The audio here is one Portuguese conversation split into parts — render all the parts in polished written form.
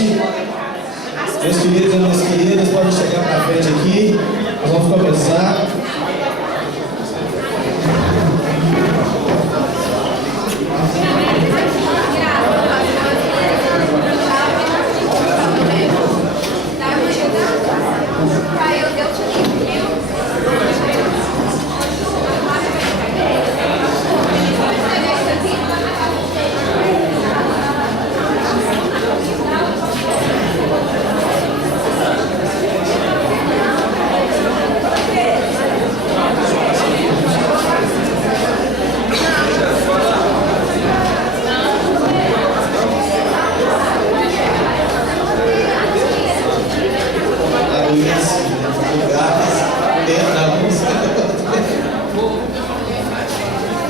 frente. Meus queridos e minhas queridas, podem chegar para frente aqui. Nós vamos começar.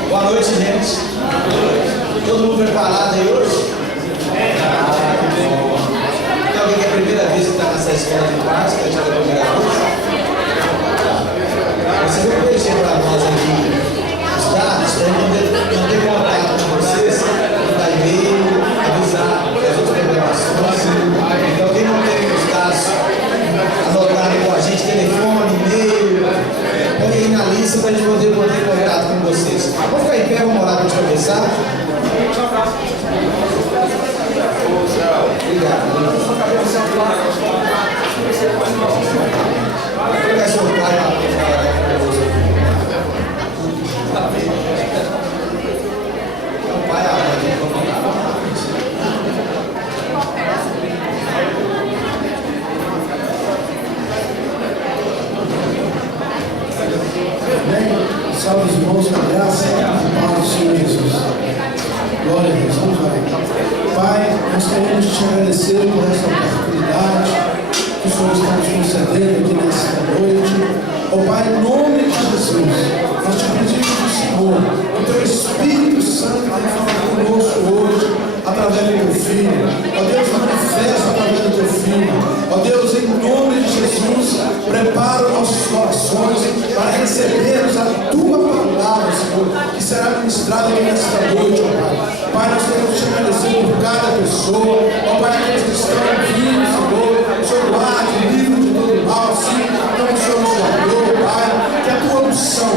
Boa noite, gente. Todo mundo preparado aí hoje? Tem alguém que é a primeira vez que está nessa escola de paz, que é a primeira vez? Vocês vão preencher para nós aqui os dados, para não ter contato com vocês, mandar e-mail, avisar as outras programações. Então, quem não tem os dados anotados com a gente, telefone, e-mail, põe aí na lista para a gente poder manter contato com vocês. Vamos ficar em pé, vamos orar para a gente começar? Obrigado. Vou pegar seu pai lá para falar com você. O pai aonde? Salve os irmãos, com a graça e a paz do Senhor Jesus. Glória a Deus, vamos lá. Pai, nós queremos te agradecer por essa oportunidade que o Senhor está nos concedendo aqui nessa noite. Ó Pai, em nome de Jesus, nós te pedimos do Senhor, que o teu Espírito Santo venha falar conosco hoje, através do teu Filho. Ó Deus, manifesta através do teu Filho. Ó Deus, em nome de Jesus, prepara os nossos corações para recebermos a tua palavra, Senhor, que será ministrada aqui nesta noite, ó Pai. Pai, nós queremos te agradecer por cada pessoa, ó Pai, aqueles que estão ouvindo, Senhor, o Senhor guarde, livre de todo mal, assim, como o Senhor nos guardou, Pai, que a tua unção,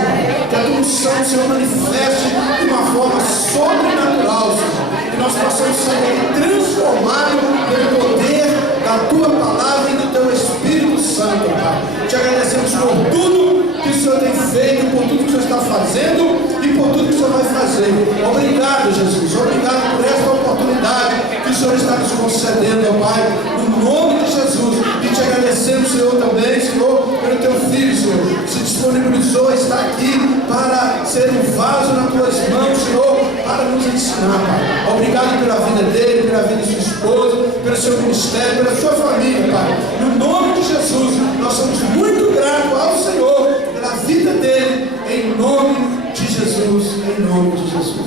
Senhor, manifeste de uma forma sobrenatural, Senhor, que nós possamos sair transformados pelo poder da tua palavra e do teu Espírito Santo, Pai. Te agradecemos por tudo que o Senhor tem feito, por tudo que o Senhor está fazendo e por tudo que o Senhor vai fazer. Obrigado, Jesus. Obrigado por esta oportunidade que o Senhor está nos concedendo, ó Pai, no nome de Jesus. E te agradecemos, Senhor, também, Senhor, pelo teu Filho, Senhor, se disponibilizou, está aqui para ser um vaso nas tuas mãos, Senhor, para nos ensinar, Pai. Obrigado pela vida dele, pela vida de sua esposa, pelo seu ministério, pela sua família, Pai. No nome de Jesus, nós somos muito gratos ao Senhor pela vida dele, em nome de Jesus, em nome de Jesus.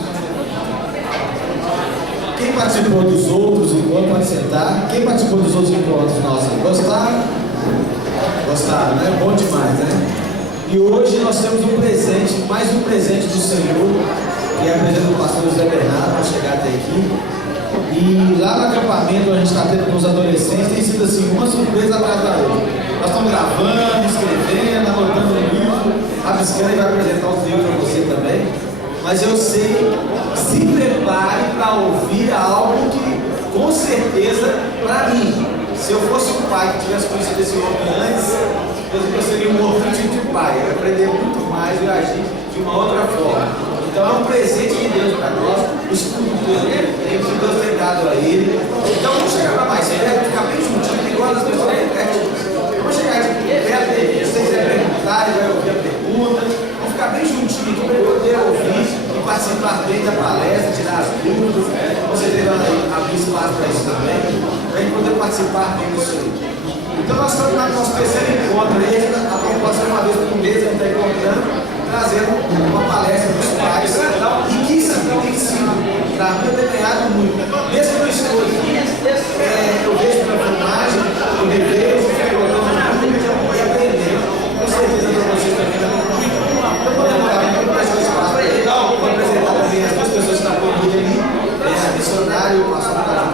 Quem participou dos outros encontros, pode sentar. Quem participou dos outros encontros nossos? Gostaram? Gostaram, né? Bom demais, né? E hoje nós temos um presente, mais um presente do Senhor, que é a presença do pastor José Bernardo, para chegar até aqui. E lá no acampamento, a gente está tendo com os adolescentes, tem sido assim, uma surpresa atrás da outra. Nós estamos gravando, escrevendo, anotando o livro, rabiscando e vai apresentar os livros para você também. Mas eu sei, se prepare para ouvir algo que, com certeza, para mim, se eu fosse um pai que tivesse conhecido esse homem antes, eu seria um outro tipo de pai. Eu ia aprender muito mais e agir de uma outra forma. Então é um presente de Deus para nós, o estudo que Deus tem, que Deus tem dado a ele. Então vamos chegar para mais perto, ficar bem juntinho, porque agora as pessoas estão bem pertinho. Vamos chegar de perto dele, se vocês quiserem perguntar, ele vai ouvir a pergunta. Vamos ficar bem juntinho aqui para poder ouvir e participar bem da palestra, tirar as dúvidas. Você deve abrir espaço para isso também, para a gente poder participar bem disso aí. Então nós estamos no nosso terceiro encontro aí, a proposta é uma vez por mês, a gente está encontrando, trazendo uma palestra para os pais, riquíssimo, para mim eu tenho ganhado muito. Mesmo que eu estou aqui, eu vejo pela filmagem, eu revejo, eu vou aprendendo. Com certeza para vocês também está muito. Eu vou demorar muito para esse espaço. Vou apresentar também as duas pessoas que estão comigo ali, a missionária e o pastor da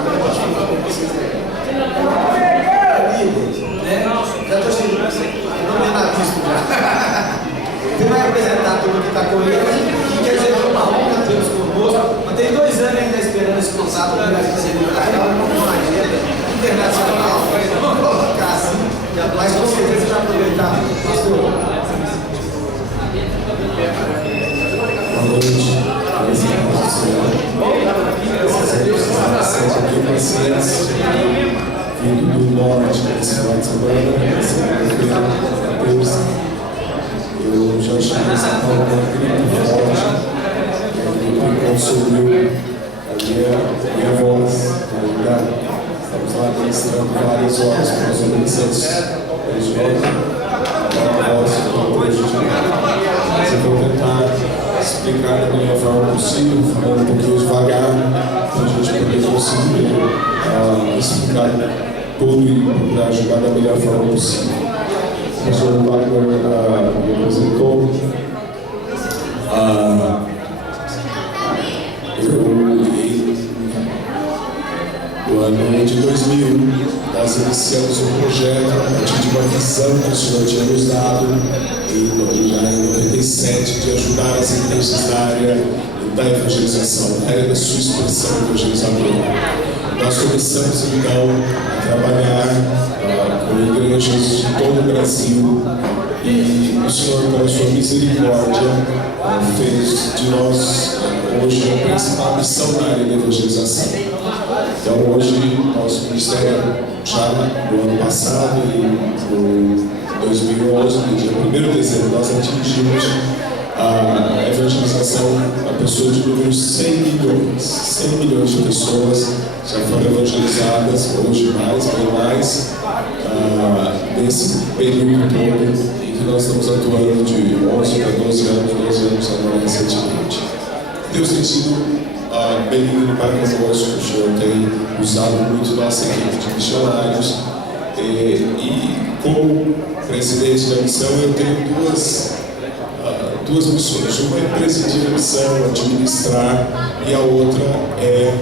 turma que está colhendo, e quer dizer, é uma honra tê-los conosco. Mas tem 2 anos ainda esperando esse contato para ser uma agenda internacional, vamos colocar assim, mas com certeza já aproveitar, pastor. Boa noite, aqui para vocês, vindo do norte desse final de semana, segunda-feira, terça. Eu já cheguei em São Paulo com uma gripe forte, que consumiu a minha voz. Estamos lá ministrando várias horas com os adolescentes religiosos, a voz ficou prejudicada. Mas eu vou tentar explicar da melhor forma possível, falando um pouquinho devagar, para a gente poder conseguir explicar tudo e procurar ajudar da melhor forma possível. O pastor Wagner me apresentou. No ano de 2000, nós iniciamos um projeto a partir de uma visão que o Senhor tinha nos dado, já em 97, de ajudar as igrejas na área da evangelização, na área da sua expressão evangelizadora. Nós começamos então a trabalhar com igrejas de todo o Brasil e o Senhor, pela sua misericórdia, fez de nós hoje a principal missão na área da evangelização. Então hoje, nosso ministério, já no ano passado, em 2011, no dia 1º de dezembro, nós atingimos a evangelização, a pessoa de número 100 milhões de pessoas já foram evangelizadas, hoje mais, bem mais, nesse período todo em que nós estamos atuando de 11 para 12 anos agora recentemente. Deus tem sido benigno para conosco, o Senhor tem usado muito nossa equipe de missionários e como presidente da missão eu tenho duas missões. Uma é presidir a missão, administrar, e a outra é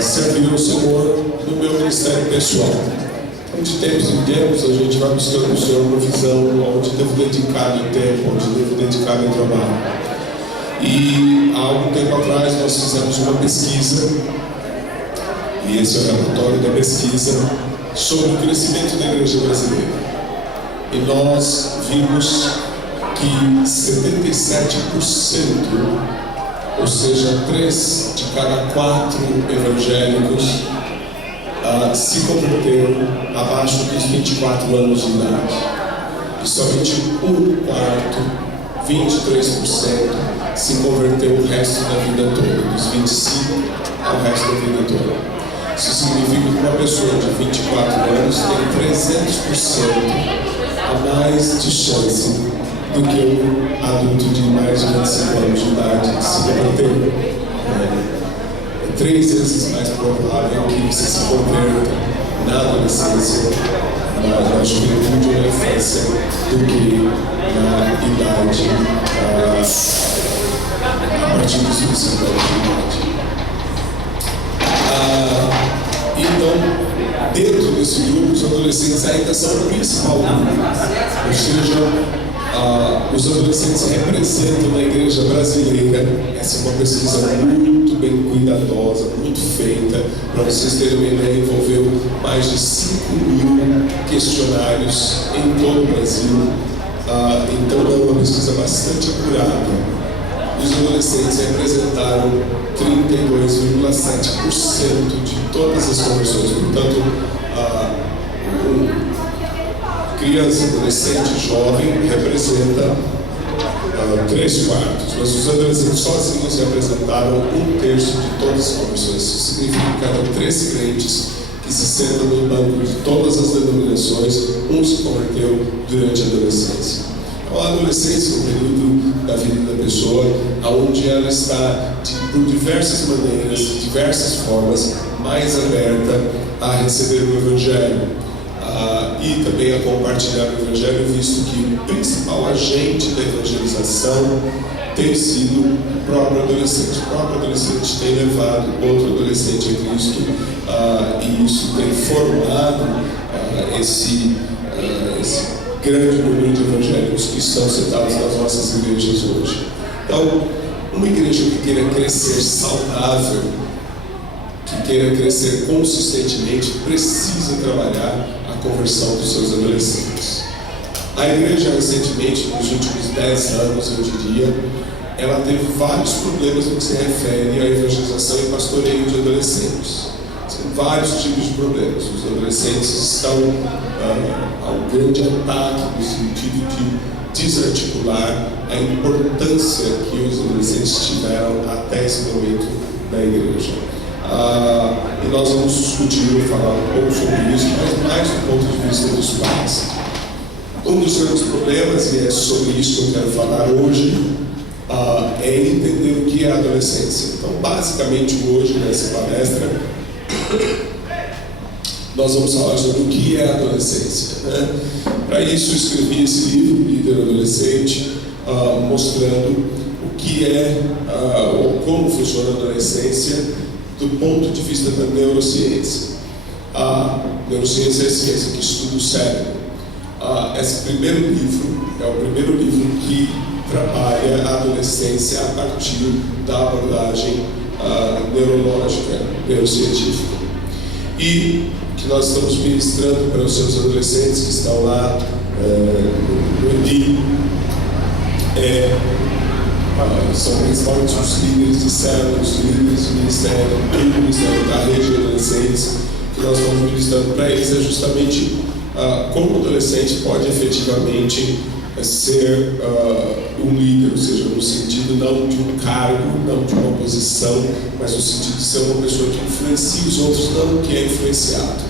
servir ao Senhor no meu ministério pessoal. Então, de tempos em tempos, a gente vai buscando o Senhor uma visão onde devo dedicar meu tempo, onde devo dedicar meu trabalho. E há algum tempo atrás nós fizemos uma pesquisa, e esse é o relatório da pesquisa, sobre o crescimento da igreja brasileira. E nós vimos que 77%, ou seja, 3 de cada 4 evangélicos se converteram abaixo dos 24 anos de idade. E somente 23%, se converteu o resto da vida toda, dos 25 ao resto da vida toda. Isso significa que uma pessoa de 24 anos tem 300% a mais de chance do que um adulto de mais de 25 anos de idade se converter. É 3 vezes mais provável que você se converta na adolescência, na juventude ou na infância, do que na idade, a partir dos 25 anos de idade. Então, dentro desse grupo, os adolescentes ainda são o principal grupo, ou seja, os adolescentes representam na igreja brasileira. Essa é uma pesquisa muito bem cuidadosa, muito feita. Para vocês terem uma ideia, envolveu mais de 5.000 questionários em todo o Brasil. Então é uma pesquisa bastante apurada. Os adolescentes representaram 32,7% de todas as conversões. Portanto, criança, adolescente, jovem representa 3/4, mas os adolescentes sozinhos representaram 1/3 de todas as conversões. Isso significa que cada 3 crentes que se sentam no banco de todas as denominações, um se converteu durante a adolescência. Então, a adolescência é um período da vida da pessoa onde ela está, por diversas maneiras, de diversas formas, mais aberta a receber o Evangelho. E também a compartilhar o Evangelho, visto que o principal agente da evangelização tem sido o próprio adolescente. O próprio adolescente tem levado outro adolescente a Cristo, e isso tem formado grande número de evangélicos que estão sentados nas nossas igrejas hoje. Então, uma igreja que queira crescer saudável, que queira crescer consistentemente, precisa trabalhar a conversão dos seus adolescentes. A igreja, recentemente, nos últimos 10 anos, eu diria, ela teve vários problemas no que se refere à evangelização e pastoreio de adolescentes. Tem vários tipos de problemas. Os adolescentes estão a um grande ataque no sentido de desarticular a importância que os adolescentes tiveram até esse momento na igreja. E nós vamos discutir, falar um pouco sobre isso, mas mais do ponto de vista dos pais. Um dos grandes problemas, e é sobre isso que eu quero falar hoje, é entender o que é a adolescência. Então, basicamente, hoje, nessa palestra, nós vamos falar sobre o que é a adolescência, né? Para isso, eu escrevi esse livro, Líder Adolescente, mostrando o que é, ou como funciona a adolescência do ponto de vista da neurociência. A neurociência é a ciência que estuda o cérebro. Esse primeiro livro é o primeiro livro que trabalha a adolescência a partir da abordagem neurológica, neurocientífica. E que nós estamos ministrando para os seus adolescentes que estão lá no EDI, são principalmente os líderes de célula, os líderes de ministério, do ministério da rede de adolescentes, que nós estamos ministrando para eles é justamente como o adolescente pode efetivamente ser um líder, ou seja, no sentido não de um cargo, não de uma posição, mas no sentido de ser uma pessoa que influencia os outros, não que é influenciado.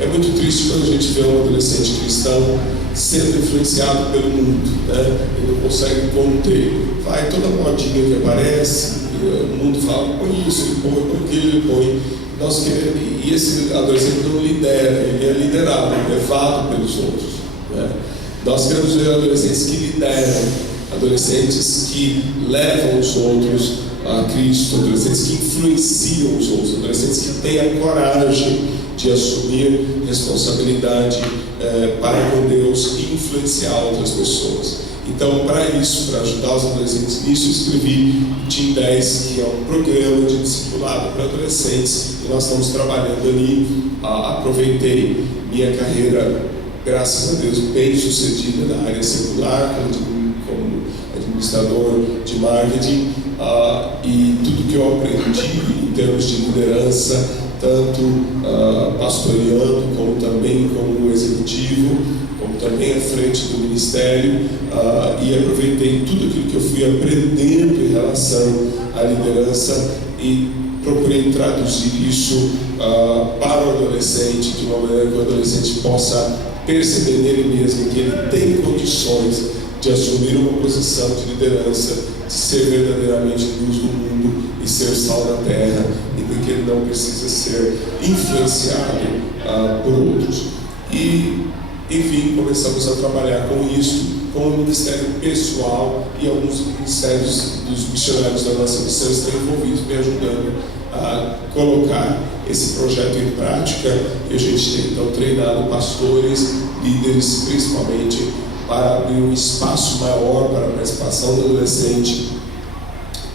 É muito triste quando a gente vê um adolescente cristão sendo influenciado pelo mundo, né? Ele não consegue conter. Vai toda modinha que aparece, o mundo fala, põe isso, ele põe aquilo, ele põe. E esse adolescente não lidera, ele é liderado, levado pelos outros, né? Nós queremos ver adolescentes que lideram, adolescentes que levam os outros a Cristo, adolescentes que influenciam os outros, adolescentes que têm a coragem de assumir responsabilidade para com Deus e influenciar outras pessoas. Então, para isso, para ajudar os adolescentes nisso, escrevi o Team 10, que é um programa de discipulado para adolescentes, e nós estamos trabalhando ali. Aproveitei minha carreira, graças a Deus, bem sucedida na área secular, como administrador de marketing, e tudo que eu aprendi em termos de liderança, tanto pastoreando, como também como executivo, como também à frente do ministério, e aproveitei tudo aquilo que eu fui aprendendo em relação à liderança e procurei traduzir isso para o adolescente, de uma maneira que o adolescente possa perceber nele mesmo que ele tem condições de assumir uma posição de liderança, de ser verdadeiramente luz do mundo e ser sal da terra, e de que ele não precisa ser influenciado por outros. E, enfim, começamos a trabalhar com isso, com o ministério pessoal, e alguns ministérios dos missionários da nossa missão estão envolvidos, me ajudando a colocar esse projeto em prática. E a gente tem então treinado pastores, líderes, principalmente, para abrir um espaço maior para a participação do adolescente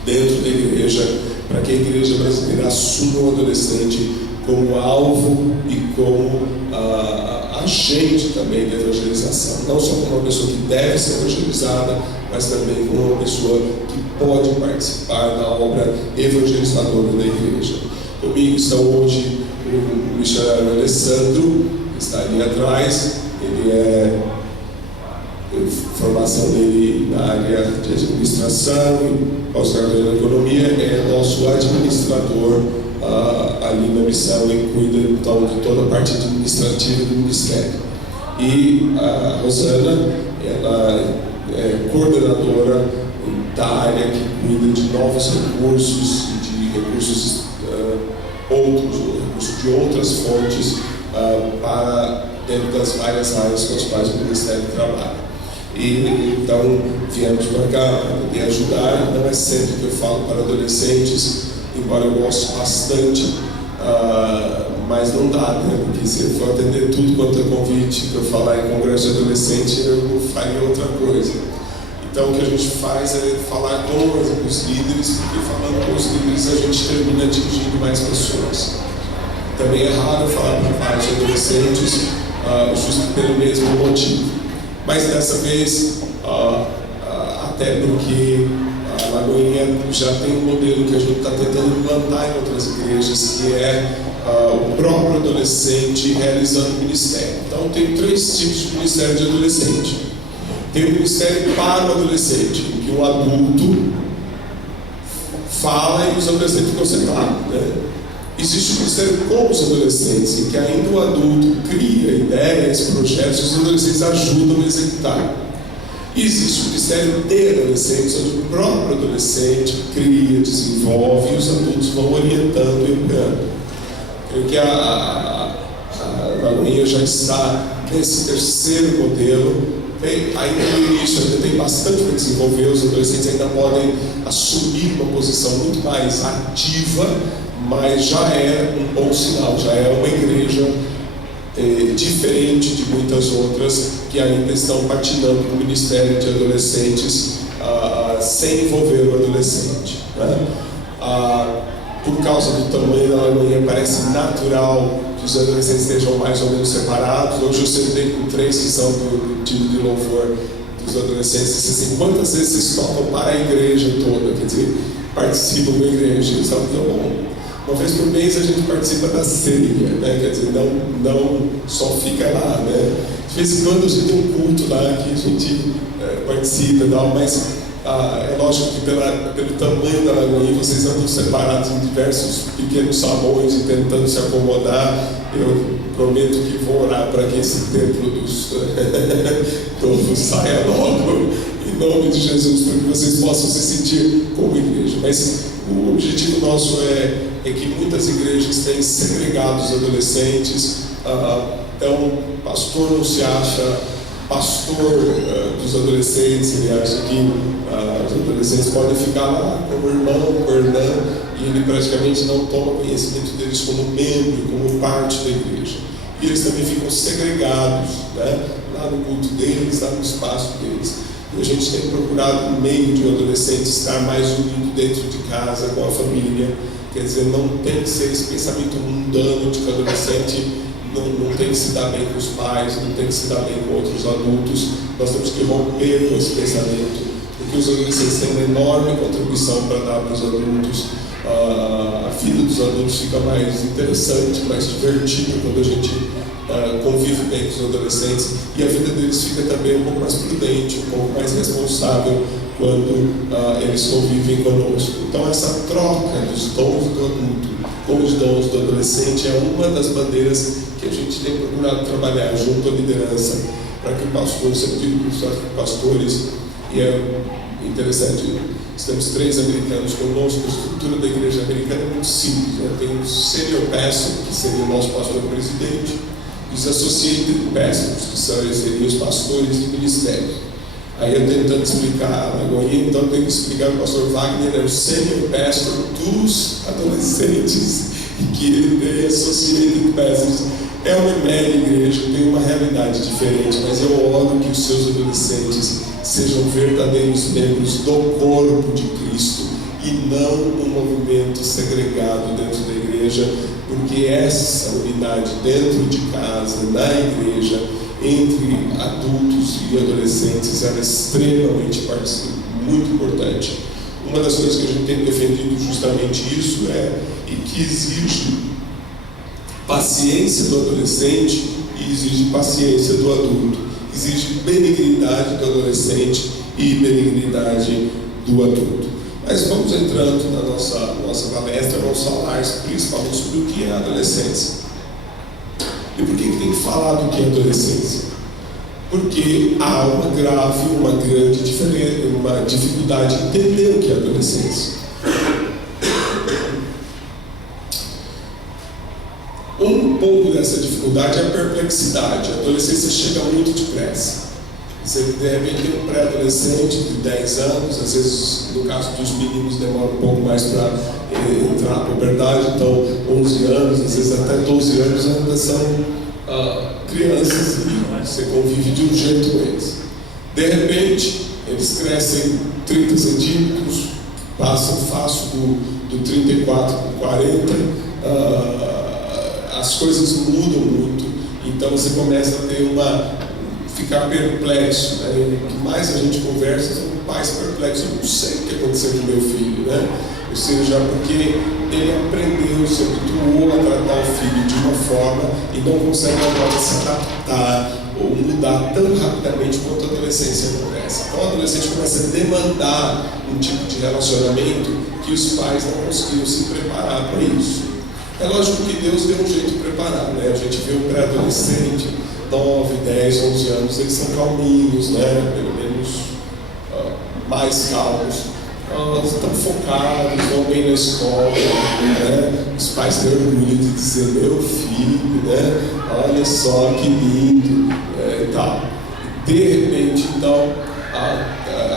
dentro da igreja, para que a igreja brasileira assuma o adolescente como alvo e como agente também da evangelização, não só como uma pessoa que deve ser evangelizada, mas também como uma pessoa que pode participar da obra evangelizadora da igreja. Comigo estão hoje o missionário Alessandro, que está ali atrás. Ele a formação dele na área de administração e pós-graduação em economia, é nosso administrador ali na missão e cuida então de toda a parte administrativa do ministério. E a Rosana, ela é coordenadora da área que cuida de novos recursos e de recursos recursos de outras fontes para dentro das várias áreas com as quais o Ministério trabalha. E então viemos para cá para poder ajudar. Não é sempre que eu falo para adolescentes, embora eu goste bastante, mas não dá, né? Porque se eu for atender tudo quanto é convite para eu falar em congresso de adolescente, eu faria outra coisa. Então o que a gente faz é falar com os líderes, porque falando com os líderes a gente termina atingindo mais pessoas. Também é raro falar para vários adolescentes, justo pelo mesmo motivo. Mas dessa vez, até porque a Lagoinha já tem um modelo que a gente está tentando implantar em outras igrejas, que é o próprio adolescente realizando ministério. Então tem 3 tipos de ministério de adolescente. Tem o ministério para o adolescente, em que o adulto fala e os adolescentes ficam sentados, né? Existe o ministério com os adolescentes, em que ainda o adulto cria ideias, projetos, e os adolescentes ajudam a executar. E existe o ministério de adolescentes, onde o próprio adolescente cria, desenvolve, e os adultos vão orientando e apoiando. Creio que a Lagoinha já está nesse terceiro modelo. Ainda no início ainda tem bastante para desenvolver, os adolescentes ainda podem assumir uma posição muito mais ativa, mas já é um bom sinal, já é uma igreja diferente de muitas outras que ainda estão patinando no ministério de adolescentes sem envolver o adolescente, né? Por causa do tamanho da Lagoinha, parece natural que os adolescentes estejam mais ou menos separados. Hoje eu sentei com 3 que são do time de louvor dos adolescentes e disse assim: quantas vezes vocês tocam para a igreja toda? Quer dizer, participam da igreja. Eles falam: uma vez por mês a gente participa da ceia, né? Quer dizer, não só fica lá, né? De vez em quando a gente tem um culto lá que a gente participa e tal, mas é lógico que pelo tamanho da Lagoinha vocês andam separados em diversos pequenos salões e tentando se acomodar. Eu prometo que vou orar para que esse templo todo saia logo, em nome de Jesus, para que vocês possam se sentir como igreja. Mas o objetivo nosso é que muitas igrejas têm segregado os adolescentes. Então, pastor não se acha pastor dos adolescentes, ele acha que os adolescentes podem ficar lá como irmão, como irmã, e ele praticamente não toma conhecimento deles como membro, como parte da igreja. E eles também ficam segregados, né? Lá no culto deles, lá no espaço deles. E a gente tem procurado, no meio de um adolescente, estar mais unido dentro de casa, com a família. Quer dizer, não tem que ser esse pensamento mundano de que o adolescente não tem que se dar bem com os pais, não tem que se dar bem com outros adultos. Nós temos que romper com esse pensamento, porque os adolescentes têm uma enorme contribuição para dar para os adultos. A vida dos adultos fica mais interessante, mais divertida quando a gente convive bem com os adolescentes, e a vida deles fica também um pouco mais prudente, um pouco mais responsável quando eles convivem conosco. Então essa troca dos dons do adulto com os dons do adolescente é uma das bandeiras que a gente tem procurado trabalhar junto à liderança, para que pastores, sempre digo para os pastores, e é interessante, temos 3 americanos conosco. A estrutura da igreja americana é muito simples, né? Tem um senior pastor, que seria o nosso pastor presidente, e os associated pastors, que seriam os pastores de ministério. Aí eu tentando explicar a Lagoinha, então eu tenho que explicar que o pastor Wagner é o senior pastor dos adolescentes, e que ele tem associated pastors. É uma mega igreja, tem uma realidade diferente, mas eu oro que os seus adolescentes sejam verdadeiros membros do corpo de Cristo e não um movimento segregado dentro da igreja, porque essa unidade dentro de casa, na igreja, entre adultos e adolescentes, ela é extremamente muito importante. Uma das coisas que a gente tem defendido justamente isso e que exige paciência do adolescente e exige paciência do adulto, exige benignidade do adolescente e benignidade do adulto. Mas vamos entrando na nossa palestra, vamos falar principalmente sobre o que é a adolescência. E por que tem que falar do que é adolescência? Porque há uma grande diferença, uma dificuldade em entender o que é adolescência. Um pouco dessa dificuldade é a perplexidade. A adolescência chega muito depressa. Você de repente tem um pré-adolescente de 10 anos, às vezes no caso dos meninos demora um pouco mais para entrar na puberdade, então 11 anos, às vezes até 12 anos ainda são crianças e você convive de um jeito com eles. De repente, eles crescem 30 centímetros, passam fácil do 34 para 40, as coisas mudam muito, então você começa a ficar perplexo, né? O que mais a gente conversa são pais perplexos. Eu não sei o que aconteceu com meu filho, né? Ou seja, porque ele aprendeu, se habituou a tratar o filho de uma forma e não consegue agora se adaptar ou mudar tão rapidamente quanto a adolescência acontece. Então a adolescente começa a demandar um tipo de relacionamento que os pais não conseguiram se preparar para isso. É lógico que Deus deu um jeito de preparar, né? A gente vê um pré-adolescente, 9, 10, 11 anos, eles são calminhos, né? Pelo menos mais calmos. Estão focados, vão bem na escola, né? Os pais têm orgulho de dizer, meu filho, né? Olha só que lindo, e tal. De repente, então,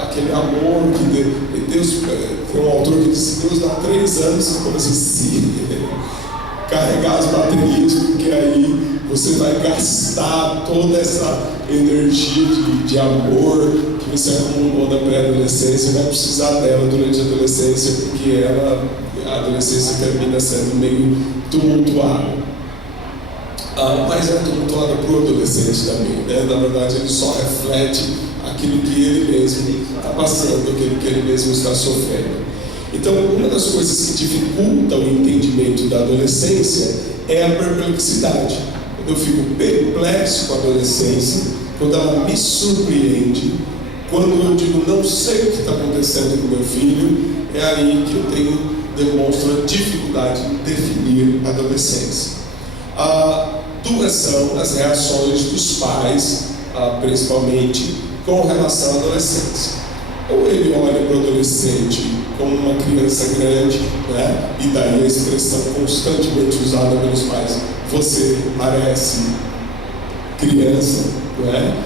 aquele amor que Deus, tem um autor que diz, Deus dá 3 anos para você se carregar as baterias, porque aí você vai gastar toda essa energia de amor que você acumulou na pré-adolescência, vai precisar dela durante a adolescência, porque a adolescência termina sendo meio tumultuada. Mas é tumultuada para o adolescente também, né? Na verdade, ele só reflete aquilo que ele mesmo está passando, aquilo que ele mesmo está sofrendo. Então, uma das coisas que dificulta o entendimento da adolescência é a perplexidade. Eu fico perplexo com a adolescência, quando ela me surpreende, quando eu digo não sei o que está acontecendo com meu filho, é aí que eu demonstro a dificuldade de definir a adolescência. Duas são as reações dos pais, principalmente com relação à adolescência. Ou ele olha para o adolescente como uma criança grande, né? E daí a expressão constantemente usada pelos pais, você parece criança, né?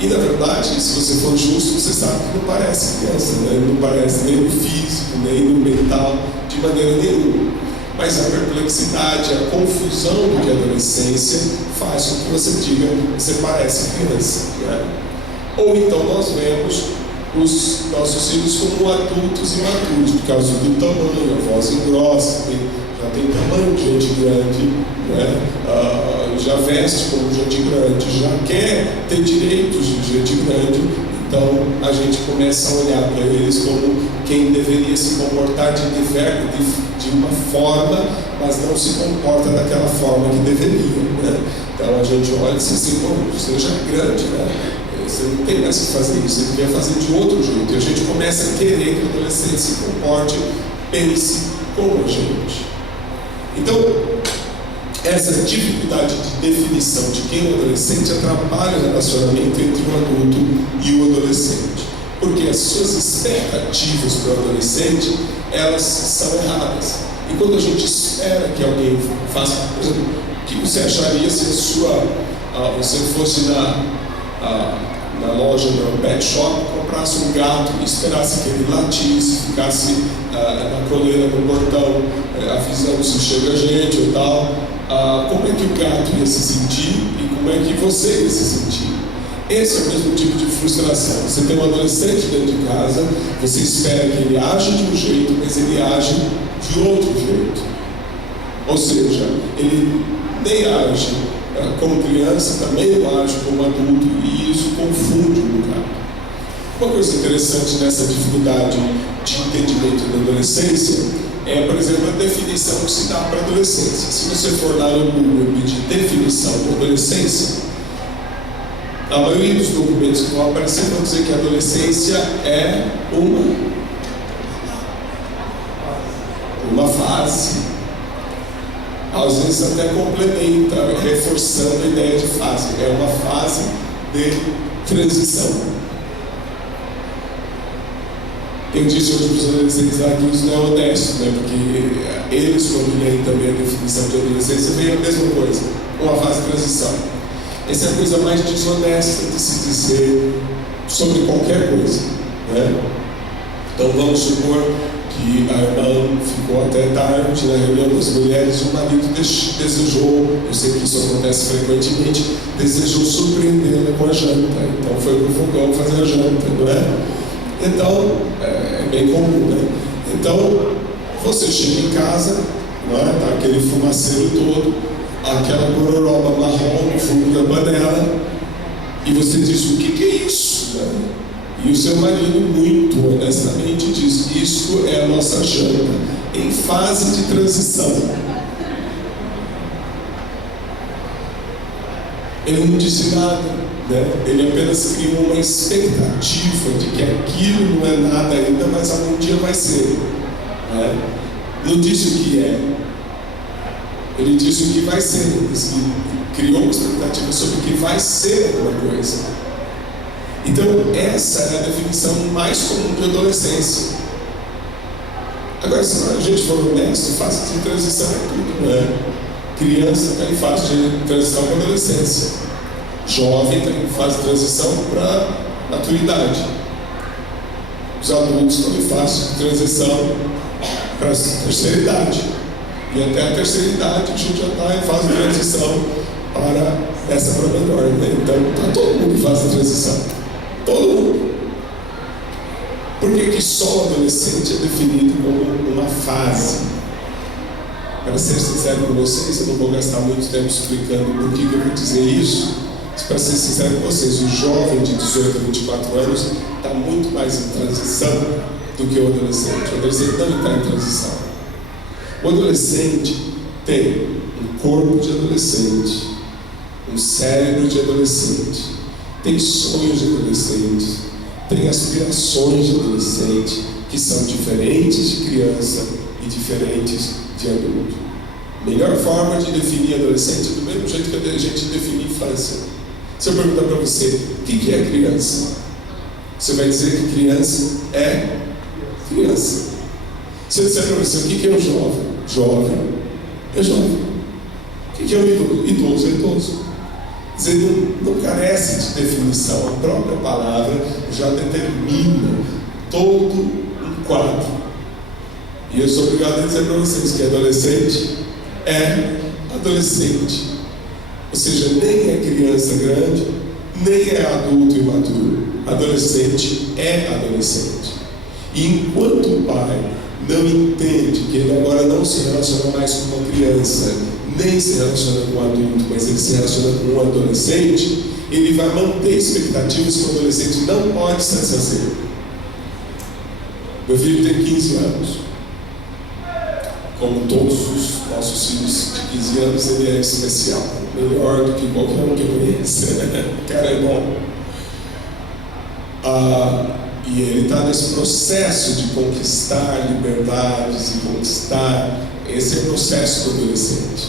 E na verdade, se você for justo, você sabe que não parece criança, né? Não parece nem no físico, nem no mental, de maneira nenhuma. Mas a perplexidade, a confusão do que é adolescência faz com que você diga que você parece criança, né? Ou então nós vemos os nossos filhos como adultos imaturos, por causa do tamanho, a voz grossa, já tem tamanho de gente grande, né? Já veste como gente grande, já quer ter direitos de gente grande, então a gente começa a olhar para eles como quem deveria se comportar de uma forma, mas não se comporta daquela forma que deveria, né? Então a gente olha e diz assim, você já é grande, né? Você não tem mais que fazer isso, você devia fazer de outro jeito. E a gente começa a querer que o adolescente se comporte, pense como a gente. Então, essa dificuldade de definição de quem é o adolescente atrapalha o relacionamento entre o adulto e o adolescente. Porque as suas expectativas para o adolescente, elas são erradas. E quando a gente espera que alguém faça, por exemplo, o que você acharia se você fosse na loja, no pet shop, comprasse um gato e esperasse que ele latisse, ficasse na coleira no portão, avisando se chega gente ou tal, como é que o gato ia se sentir e como é que você ia se sentir? Esse é o mesmo tipo de frustração. Você tem um adolescente dentro de casa, você espera que ele age de um jeito, mas ele age de outro jeito. Ou seja, ele nem age como criança, também não age como adulto, e isso confunde o lugar. Uma coisa interessante nessa dificuldade de entendimento da adolescência é, por exemplo, a definição que se dá para a adolescência. Se você for lá no Google e pedir definição de adolescência, a maioria dos documentos que vão aparecer vão dizer que a adolescência é uma fase. Às vezes até complementa, reforçando a ideia de fase. É uma fase de transição. Eu disse hoje para os adolescentes que isso não é honesto, né? Porque eles, quando leem também a definição de adolescência, veem a mesma coisa, uma fase de transição. Essa é a coisa mais desonesta de se dizer sobre qualquer coisa, né? Então vamos supor que a irmã ficou até tarde na reunião das mulheres e o marido desejou, eu sei que isso acontece frequentemente, desejou surpreendê-la com a janta. Então foi pro fogão fazer a janta, não é? Então, é bem comum, né? Então, você chega em casa, não é? Tá aquele fumaceiro todo, aquela gororoba marrom no fundo da panela, e você diz: o que é isso? Né? E o seu marido, muito honestamente, diz: isso é a nossa janta em fase de transição. Ele não disse nada, né? Ele apenas criou uma expectativa de que aquilo não é nada ainda, mas algum dia vai ser, né? Não disse o que é, ele disse o que vai ser. Ele criou uma expectativa sobre o que vai ser alguma coisa. Então, essa é a definição mais comum de adolescência. Agora, se a gente for honesto, fase de transição é tudo, né? Criança está em fase de transição para a adolescência. Jovem está em fase de transição para a maturidade. Os adultos estão em fase de transição para a terceira idade. E até a terceira idade a gente já está em fase de transição para essa para menor, né? Então, está todo mundo em fase de transição. Todo mundo. Por que só o adolescente é definido como uma fase? Para ser sincero com vocês, eu não vou gastar muito tempo explicando por que eu vou dizer isso. Mas, para ser sincero com vocês, o jovem de 18 a 24 anos está muito mais em transição do que o adolescente. O adolescente não está em transição. O adolescente tem um corpo de adolescente, um cérebro de adolescente, tem sonhos de adolescente, tem aspirações de adolescente, que são diferentes de criança e diferentes de adulto. A melhor forma de definir adolescente é do mesmo jeito que a gente define infância. Se eu perguntar para você, o que é criança? Você vai dizer que criança é criança. Se eu disser para você, o que é o jovem? Jovem é jovem. O que é o idoso? É idoso. Quer dizer, não carece de definição. A própria palavra já determina todo um quadro. E eu sou obrigado a dizer para vocês que adolescente é adolescente. Ou seja, nem é criança grande, nem é adulto imaturo. Adolescente é adolescente. E enquanto o pai não entende que ele agora não se relaciona mais com uma criança, nem se relaciona com um adulto, mas ele se relaciona com um adolescente, ele vai manter expectativas que o adolescente não pode satisfazer. Meu filho tem 15 anos. Como todos os nossos filhos de 15 anos, ele é especial, melhor do que qualquer um que eu conheça. O cara é bom. E ele está nesse processo de conquistar liberdades e conquistar. Esse é o processo do adolescente.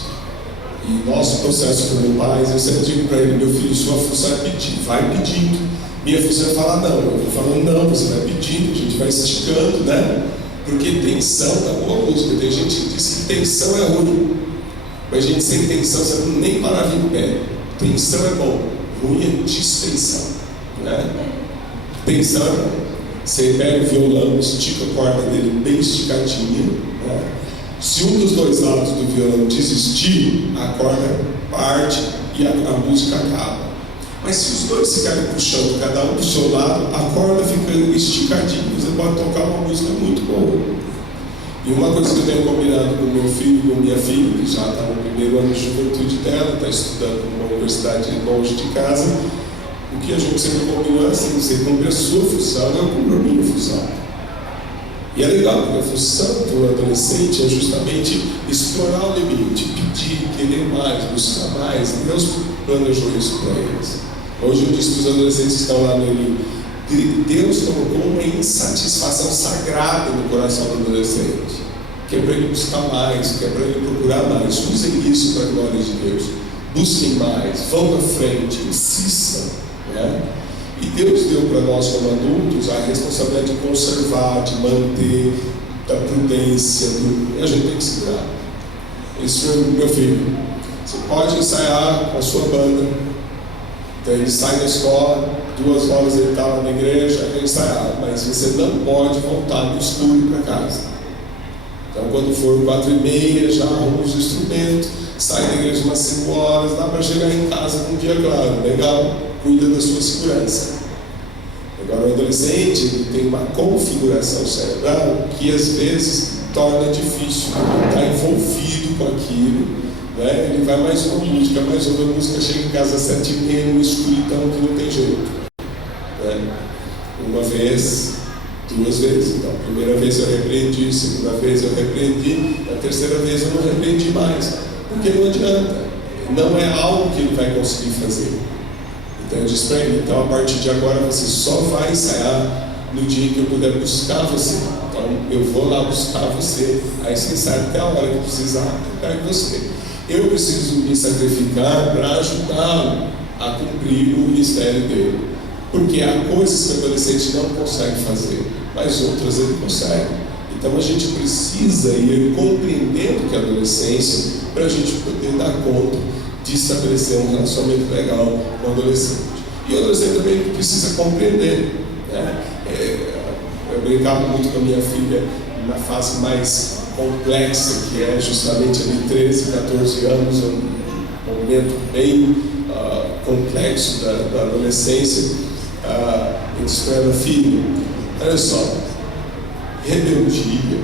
E nosso processo como pais, eu sempre digo para ele: meu filho, sua função é pedir, vai pedindo. Minha função é falar não. Eu vou falando não, você vai pedindo, a gente vai esticando, né? Porque tensão tá boa música. Tem gente que diz que tensão é ruim, mas gente sem tensão você não nem parava em pé. Tensão é bom, ruim é distensão, né? Tensão é bom. Você pega o violão, estica a corda dele bem esticadinha, né? Se um dos dois lados do violão desistir, a corda parte e a música acaba. Mas se os dois ficarem puxando, cada um do seu lado, a corda fica esticadinha. Você pode tocar uma música muito boa. E uma coisa que eu tenho combinado com meu filho e com minha filha, que já está no primeiro ano de juventude dela, está estudando numa universidade longe de casa, o que a gente sempre combinou é assim: você cumpre a sua função, eu cumpro a minha função. E é legal, porque a função do adolescente é justamente explorar o limite, pedir, querer mais, buscar mais. Deus planejou isso para eles. Hoje eu disse que os adolescentes que estão lá no Eli, Deus colocou uma insatisfação sagrada no coração do adolescente, que é para ele buscar mais, que é para ele procurar mais. Usem isso para a glória de Deus. Busquem mais, vão à frente, insistam, né? E Deus deu para nós como adultos a responsabilidade de conservar, de manter, da prudência, e a gente tem que segurar. Isso, meu filho, você pode ensaiar com a sua banda, Então ele sai da escola, 2 horas ele está lá na igreja, aí ele sai, mas você não pode voltar no escuro para casa. Então quando for 4h30, já arruma os instrumentos, sai da igreja umas 5 horas, dá para chegar em casa com um dia claro, legal, cuida da sua segurança. Agora o adolescente ele tem uma configuração cerebral que às vezes torna difícil estar envolvido com aquilo, né? Ele vai mais uma música, chega em casa às 7h30 no escuridão que não tem jeito, né? Uma vez, 2 vezes, então a primeira vez eu repreendi, a segunda vez eu repreendi, a terceira vez eu não repreendi mais, porque não adianta, não é algo que ele vai conseguir fazer. Então eu disse para ele, então a partir de agora você só vai ensaiar no dia que eu puder buscar você. Então eu vou lá buscar você, aí você ensaia até a hora que precisar, eu pego você. Eu preciso me sacrificar para ajudá-lo a cumprir o ministério dele. Porque há coisas que o adolescente não consegue fazer, mas outras ele consegue. Então a gente precisa ir compreendendo que é a adolescência para a gente poder dar conta de estabelecer um relacionamento legal com o adolescente. E o adolescente também precisa compreender, né? Eu brincava muito com a minha filha na fase mais complexa, que é justamente ali 13, 14 anos, um momento bem complexo da adolescência. Eu disse para ela, filha, olha só, rebeldia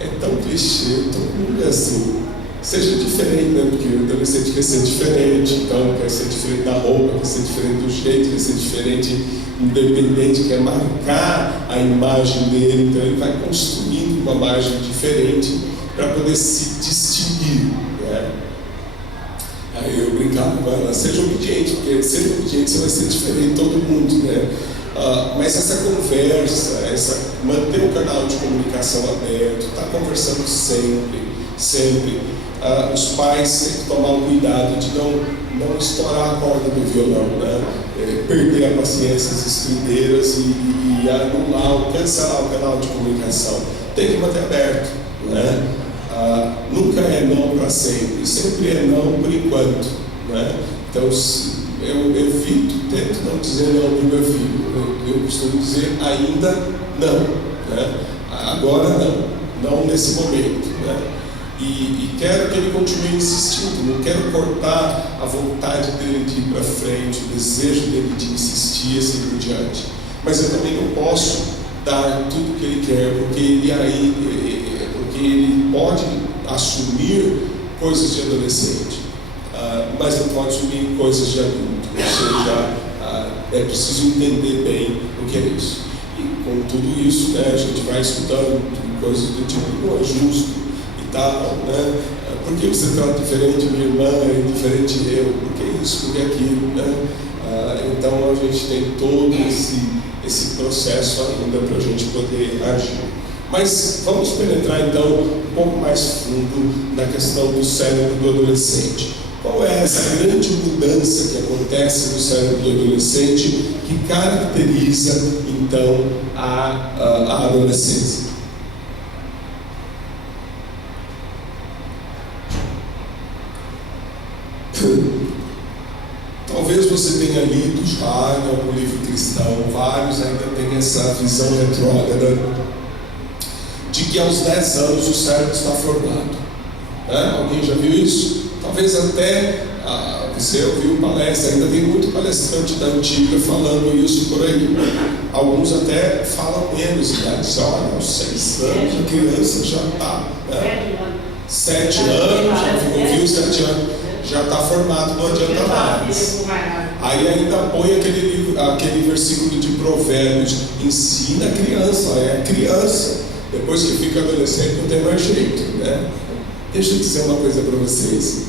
é tão clichê, todo mundo é assim. Seja diferente, né? Porque o adolescente quer ser diferente, então quer ser diferente da roupa, quer ser diferente do jeito, quer ser diferente, independente, quer marcar a imagem dele, então ele vai construindo uma imagem diferente para poder se distinguir, né? Aí eu brincava com ela, seja obediente, porque sendo obediente você vai ser diferente de todo mundo, né? Mas essa conversa, manter o canal de comunicação aberto, estar conversando sempre. Os pais têm que tomar o cuidado de não estourar a corda do violão, né? Perder a paciência, as estrideiras e anular, cancelar o canal de comunicação. Tem que manter aberto, né? Nunca é não para sempre, sempre é não por enquanto, né? Então eu evito, tento não dizer não para o meu filho, eu costumo dizer ainda não, né? Agora não nesse momento, né? E quero que ele continue insistindo, não quero cortar a vontade dele de ir para frente, o desejo dele de insistir e assim por diante. Mas eu também não posso dar tudo o que ele quer, porque ele pode assumir coisas de adolescente, mas não pode assumir coisas de adulto. Ou seja, é preciso entender bem o que é isso. E com tudo isso, né, a gente vai escutando coisas do tipo, não é justo e tal, né? Por que você trata diferente minha irmã e diferente eu? Por que isso, por que aquilo, né? Então a gente tem todo esse processo ainda para a gente poder agir. Mas vamos penetrar então um pouco mais fundo na questão do cérebro do adolescente. Qual é essa grande mudança que acontece no cérebro do adolescente que caracteriza então a adolescência? Talvez você tenha lido já em algum livro cristão, vários ainda têm essa visão retrógrada de que aos 10 anos o cérebro está formado, né? Alguém já viu isso? Talvez até você ouviu palestra, ainda tem muito palestrante da antiga falando isso por aí. Alguns até falam menos idade, olha, aos 6 anos a criança já está, né? 7 anos, já ouviu 7 anos. Já está formado, não adianta mais. Aí ainda põe aquele versículo de Provérbios, ensina a criança, é criança. Depois que fica adolescente não tem mais jeito, né? Deixa eu dizer uma coisa para vocês.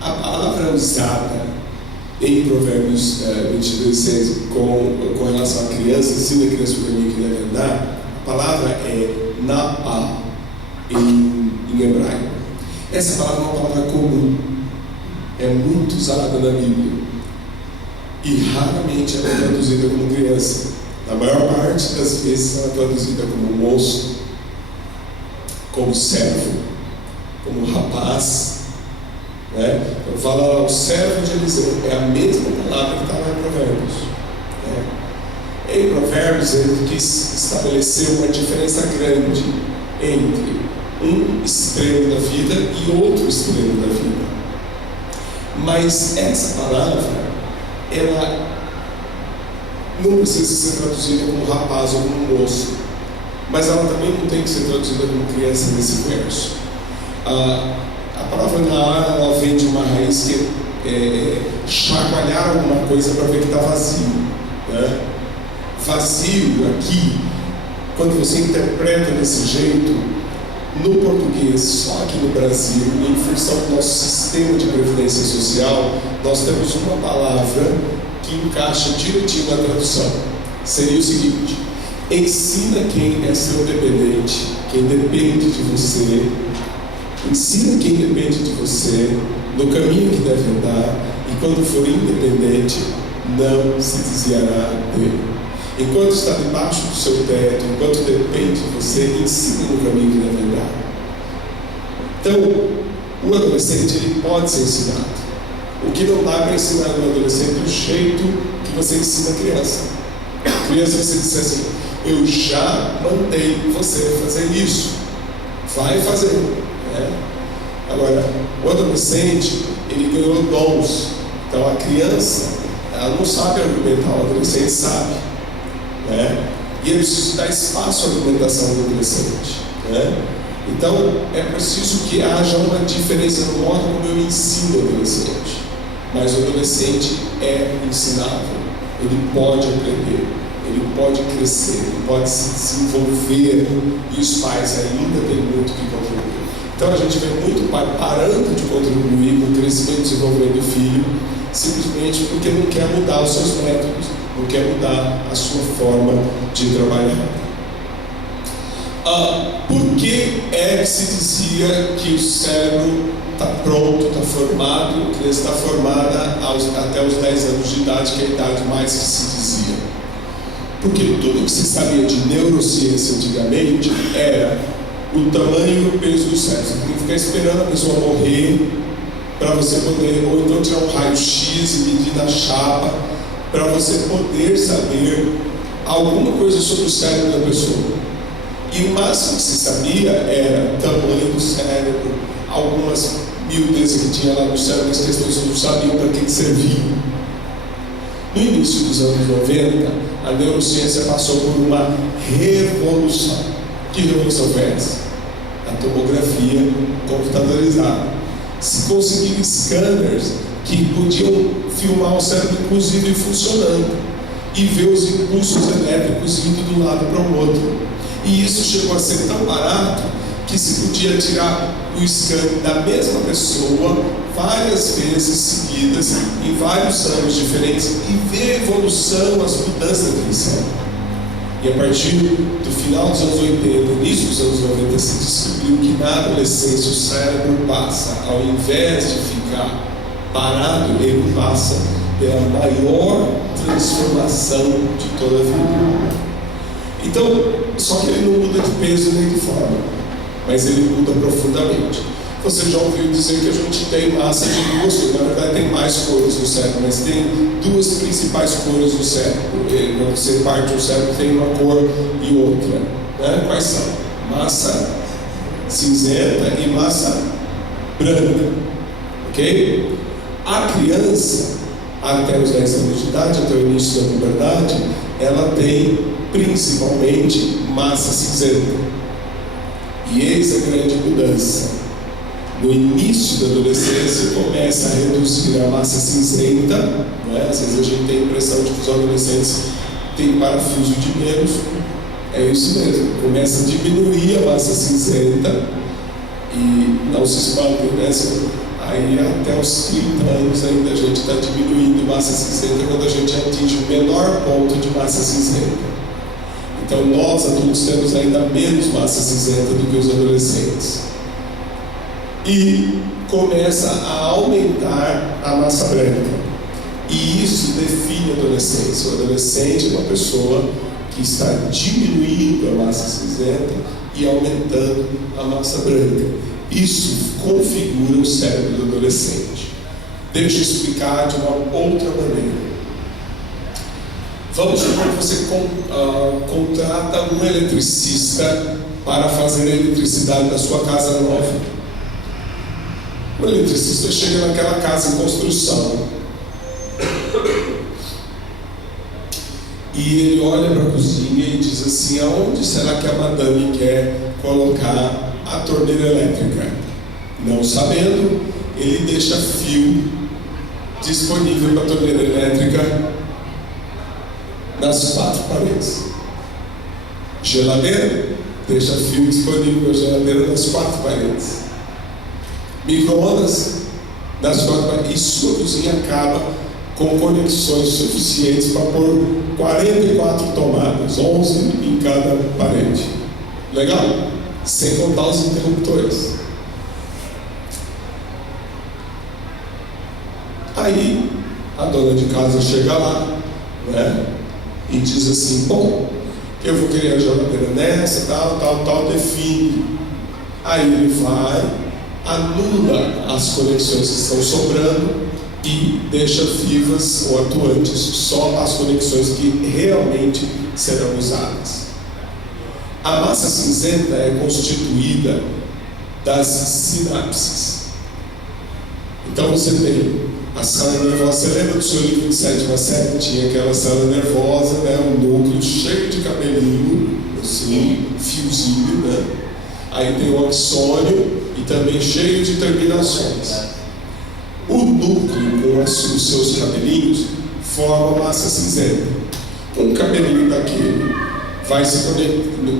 A palavra usada em Provérbios 22:6 com relação à criança, ensina a criança o caminho que deve andar, a palavra é na'ah em hebraico. Essa palavra é uma palavra comum. É muito usada na Bíblia e raramente ela é traduzida como criança. Na maior parte das vezes ela é traduzida como moço, como servo, como rapaz, Né? Eu falo o servo de Eliseu, é a mesma palavra que está lá em Provérbios. Né? Em Provérbios ele quis estabelecer uma diferença grande entre um extremo da vida e outro extremo da vida. Mas essa palavra, ela não precisa ser traduzida como rapaz ou como moço, mas ela também não tem que ser traduzida como criança nesse verso. A palavra Naá, ela vem de uma raiz que é chacoalhar alguma coisa para ver que está vazio, né? Vazio aqui, quando você interpreta desse jeito, no português, só aqui no Brasil, em função do nosso sistema de previdência social, nós temos uma palavra que encaixa direitinho na tradução. Seria o seguinte: ensina quem é seu dependente, quem depende de você, ensina quem depende de você no caminho que deve andar, e quando for independente, não se desviará dele. Enquanto está debaixo do seu teto, enquanto depende de você, ensina no caminho que deve andar. Então, o adolescente ele pode ser ensinado. O que não dá para ensinar no adolescente é o jeito que você ensina a criança. A criança, você diz assim: eu já mandei você fazer isso, vai fazer. Né? Agora, o adolescente, ele ganhou dons. Então, a criança, ela não sabe argumentar, o adolescente sabe. Né? E é preciso dar espaço à argumentação do adolescente. Né? Então, é preciso que haja uma diferença no modo como eu ensino o adolescente. Mas o adolescente é ensinável, ele pode aprender, ele pode crescer, ele pode se desenvolver, e os pais ainda têm muito que contribuir. Então a gente vê muito pai parando de contribuir com o crescimento e desenvolvimento do filho, simplesmente porque não quer mudar os seus métodos, não quer mudar a sua forma de trabalhar. Por que é que se dizia que o cérebro está pronto, está formado, a criança está formada até os 10 anos de idade, que é a idade mais que se dizia? Porque tudo que se sabia de neurociência antigamente era o tamanho e o peso do cérebro. Você tem que ficar esperando a pessoa morrer para você poder, ou então tirar um raio-x e medir na chapa, para você poder saber alguma coisa sobre o cérebro da pessoa. E o máximo que se sabia era o tamanho do cérebro, algumas miudezas que tinha lá no cérebro, as questões que não sabiam para que servia. No início dos anos 90, a neurociência passou por uma revolução. Que revolução foi essa? A tomografia computadorizada. Se conseguiram scanners que podiam filmar o cérebro, inclusive funcionando, e ver os impulsos elétricos indo de um lado para o outro. E isso chegou a ser tão barato que se podia tirar o scan da mesma pessoa várias vezes seguidas, em vários anos diferentes, e ver a evolução, as mudanças daquele cérebro. E a partir do final dos anos 80, início dos anos 90, se descobriu que na adolescência o cérebro passa, ao invés de ficar parado, ele passa pela maior transformação de toda a vida. Então, só que ele não muda de peso nem de forma, mas ele muda profundamente. Você já ouviu dizer que a gente tem massa de duas cores, na verdade tem mais cores no cérebro, mas tem duas principais cores no cérebro. Quando você parte o cérebro tem uma cor e outra. Né? Quais são? Massa cinzenta e massa branca. Ok? A criança, até os 10 anos de idade, até o início da puberdade, ela tem principalmente massa cinzenta. E eis a grande mudança. No início da adolescência começa a reduzir a massa cinzenta, né? Às vezes a gente tem a impressão de que os adolescentes têm parafuso de menos. É isso mesmo, começa a diminuir a massa cinzenta. E não se espantem, né? Aí até os 30 anos ainda a gente está diminuindo massa cinzenta quando a gente atinge o menor ponto de massa cinzenta. Então nós adultos temos ainda menos massa cinzenta do que os adolescentes. E começa a aumentar a massa branca. E isso define a adolescência. O adolescente é uma pessoa que está diminuindo a massa cinzenta e aumentando a massa branca. Isso configura o cérebro do adolescente. Deixa eu explicar de uma outra maneira. Vamos supor que você contrata um eletricista para fazer a eletricidade da sua casa nova. O eletricista chega naquela casa em construção e ele olha para a cozinha e diz assim: aonde será que a madame quer colocar a torneira elétrica? Não sabendo, ele deixa fio disponível para a torneira elétrica nas 4 paredes. Geladeira, deixa fio disponível para a geladeira nas 4 paredes. Micro-ondas, nas 4 paredes. E sua cozinha acaba com conexões suficientes para pôr 44 tomadas, 11 em cada parede. Legal? Sem contar os interruptores. Aí a dona de casa chega lá, né? E diz assim: bom, eu vou querer a geladeira nessa, tal, define. Aí ele vai, anula as conexões que estão sobrando e deixa vivas ou atuantes só as conexões que realmente serão usadas. A massa cinzenta é constituída das sinapses. Então você tem a célula nervosa. Você lembra do seu livro de 7ª série? Tinha aquela célula nervosa, né? Um núcleo cheio de cabelinho, assim, fiozinho, né? Aí tem o axônio e também cheio de terminações. O núcleo com os seus cabelinhos forma a massa cinzenta. Um cabelinho daquele vai se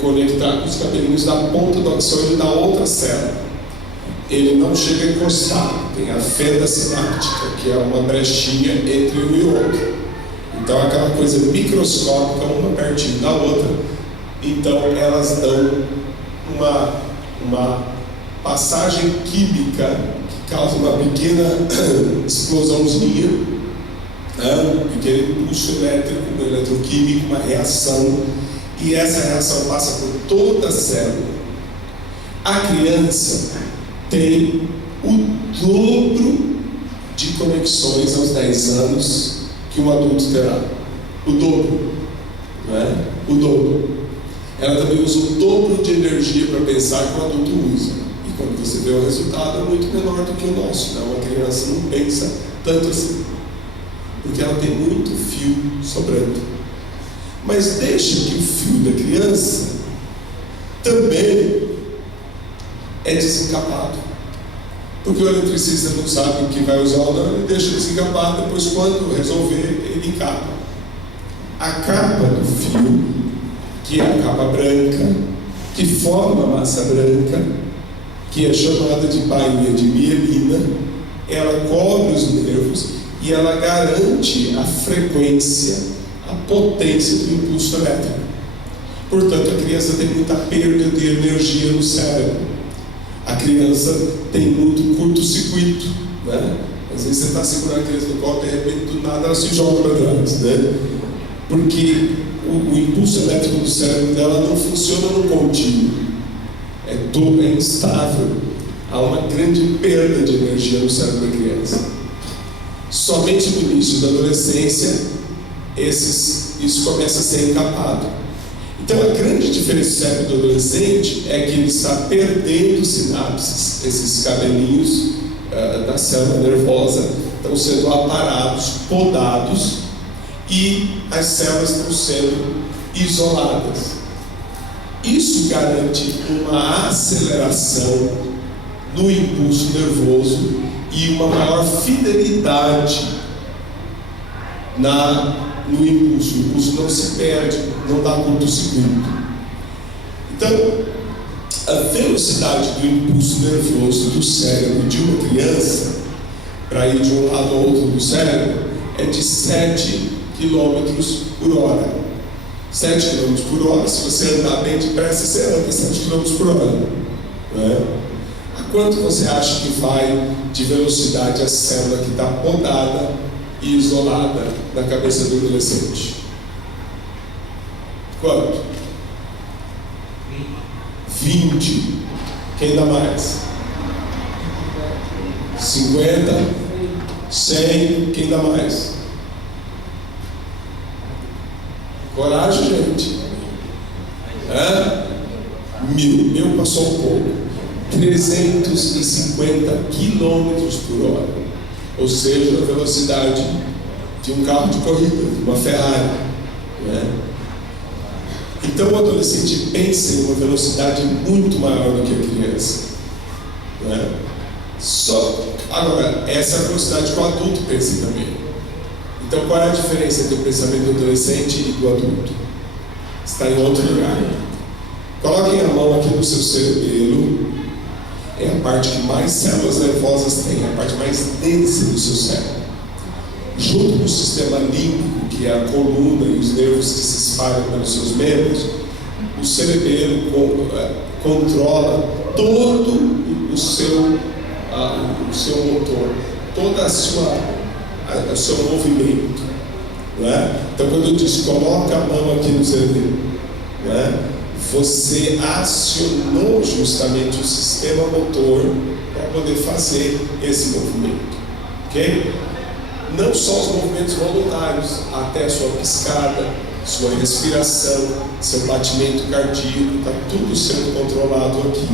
conectar com os cabelinhos da ponta do axônio da outra célula. Ele não chega a encostar, tem a fenda sináptica, que é uma brechinha entre um e outro. Então aquela coisa microscópica, uma pertinho da outra. Então elas dão uma passagem química que causa uma pequena explosãozinha, um pequeno impulso elétrico, eletroquímico, uma reação, e essa reação passa por toda a célula. A criança tem o dobro de conexões aos 10 anos que um adulto terá. O dobro, não é? O dobro. Ela também usa o dobro de energia para pensar que o adulto usa. E quando você vê o resultado, é muito menor do que o nosso, né? Uma criança não pensa tanto assim, porque ela tem muito fio sobrando. Mas deixa que o fio da criança também é desencapado, porque o eletricista não sabe o que vai usar ou não, ele deixa desencapado, depois quando resolver, ele encapa. A capa do fio, que é a capa branca, que forma a massa branca, que é chamada de bainha de mielina, ela cobre os nervos e ela garante a frequência, a potência do impulso elétrico. Portanto, a criança tem muita perda de energia no cérebro. A criança tem muito curto-circuito, né? Às vezes você está segurando a criança no colo, de repente do nada ela se joga para trás, né? Porque o impulso elétrico do cérebro dela não funciona no contínuo, é instável. Há uma grande perda de energia no cérebro da criança. Somente no início da adolescência isso começa a ser encapado. Então a grande diferença do cérebro do adolescente é que ele está perdendo sinapses, esses cabelinhos da célula nervosa estão sendo aparados, podados, e as células estão sendo isoladas. Isso garante uma aceleração no impulso nervoso e uma maior fidelidade no impulso. O impulso não se perde, não dá curto-circuito. Então, a velocidade do impulso nervoso do cérebro de uma criança, para ir de um lado ao outro do cérebro, é de 7 km por hora. 7 km por hora, se você andar bem depressa, você anda 7 km por hora. Né? A quanto você acha que vai de velocidade a célula que está podada e isolada na cabeça do adolescente? Quanto? 20 20. Quem dá mais? 50. 100. Quem dá mais? Coragem, gente. 1000 passou um pouco. 350 km por hora. Ou seja, a velocidade de um carro de corrida, de uma Ferrari. Né? Então o adolescente pensa em uma velocidade muito maior do que a criança. Né? Agora, essa é a velocidade que o adulto pensa também. Então qual é a diferença entre o pensamento do adolescente e do adulto? Está em outro lugar. Coloquem a mão aqui no seu cerebelo. É a parte que mais células nervosas tem, é a parte mais densa do seu cérebro. Junto com o sistema límbico, que é a coluna e os nervos que se espalham pelos seus membros, o cerebelo controla todo o seu motor, todo o seu movimento. Não é? Então, quando eu disse, coloca a mão aqui no cerebelo, não é? Você acionou justamente o sistema motor para poder fazer esse movimento, ok? Não só os movimentos voluntários, até a sua piscada, sua respiração, seu batimento cardíaco, está tudo sendo controlado aqui.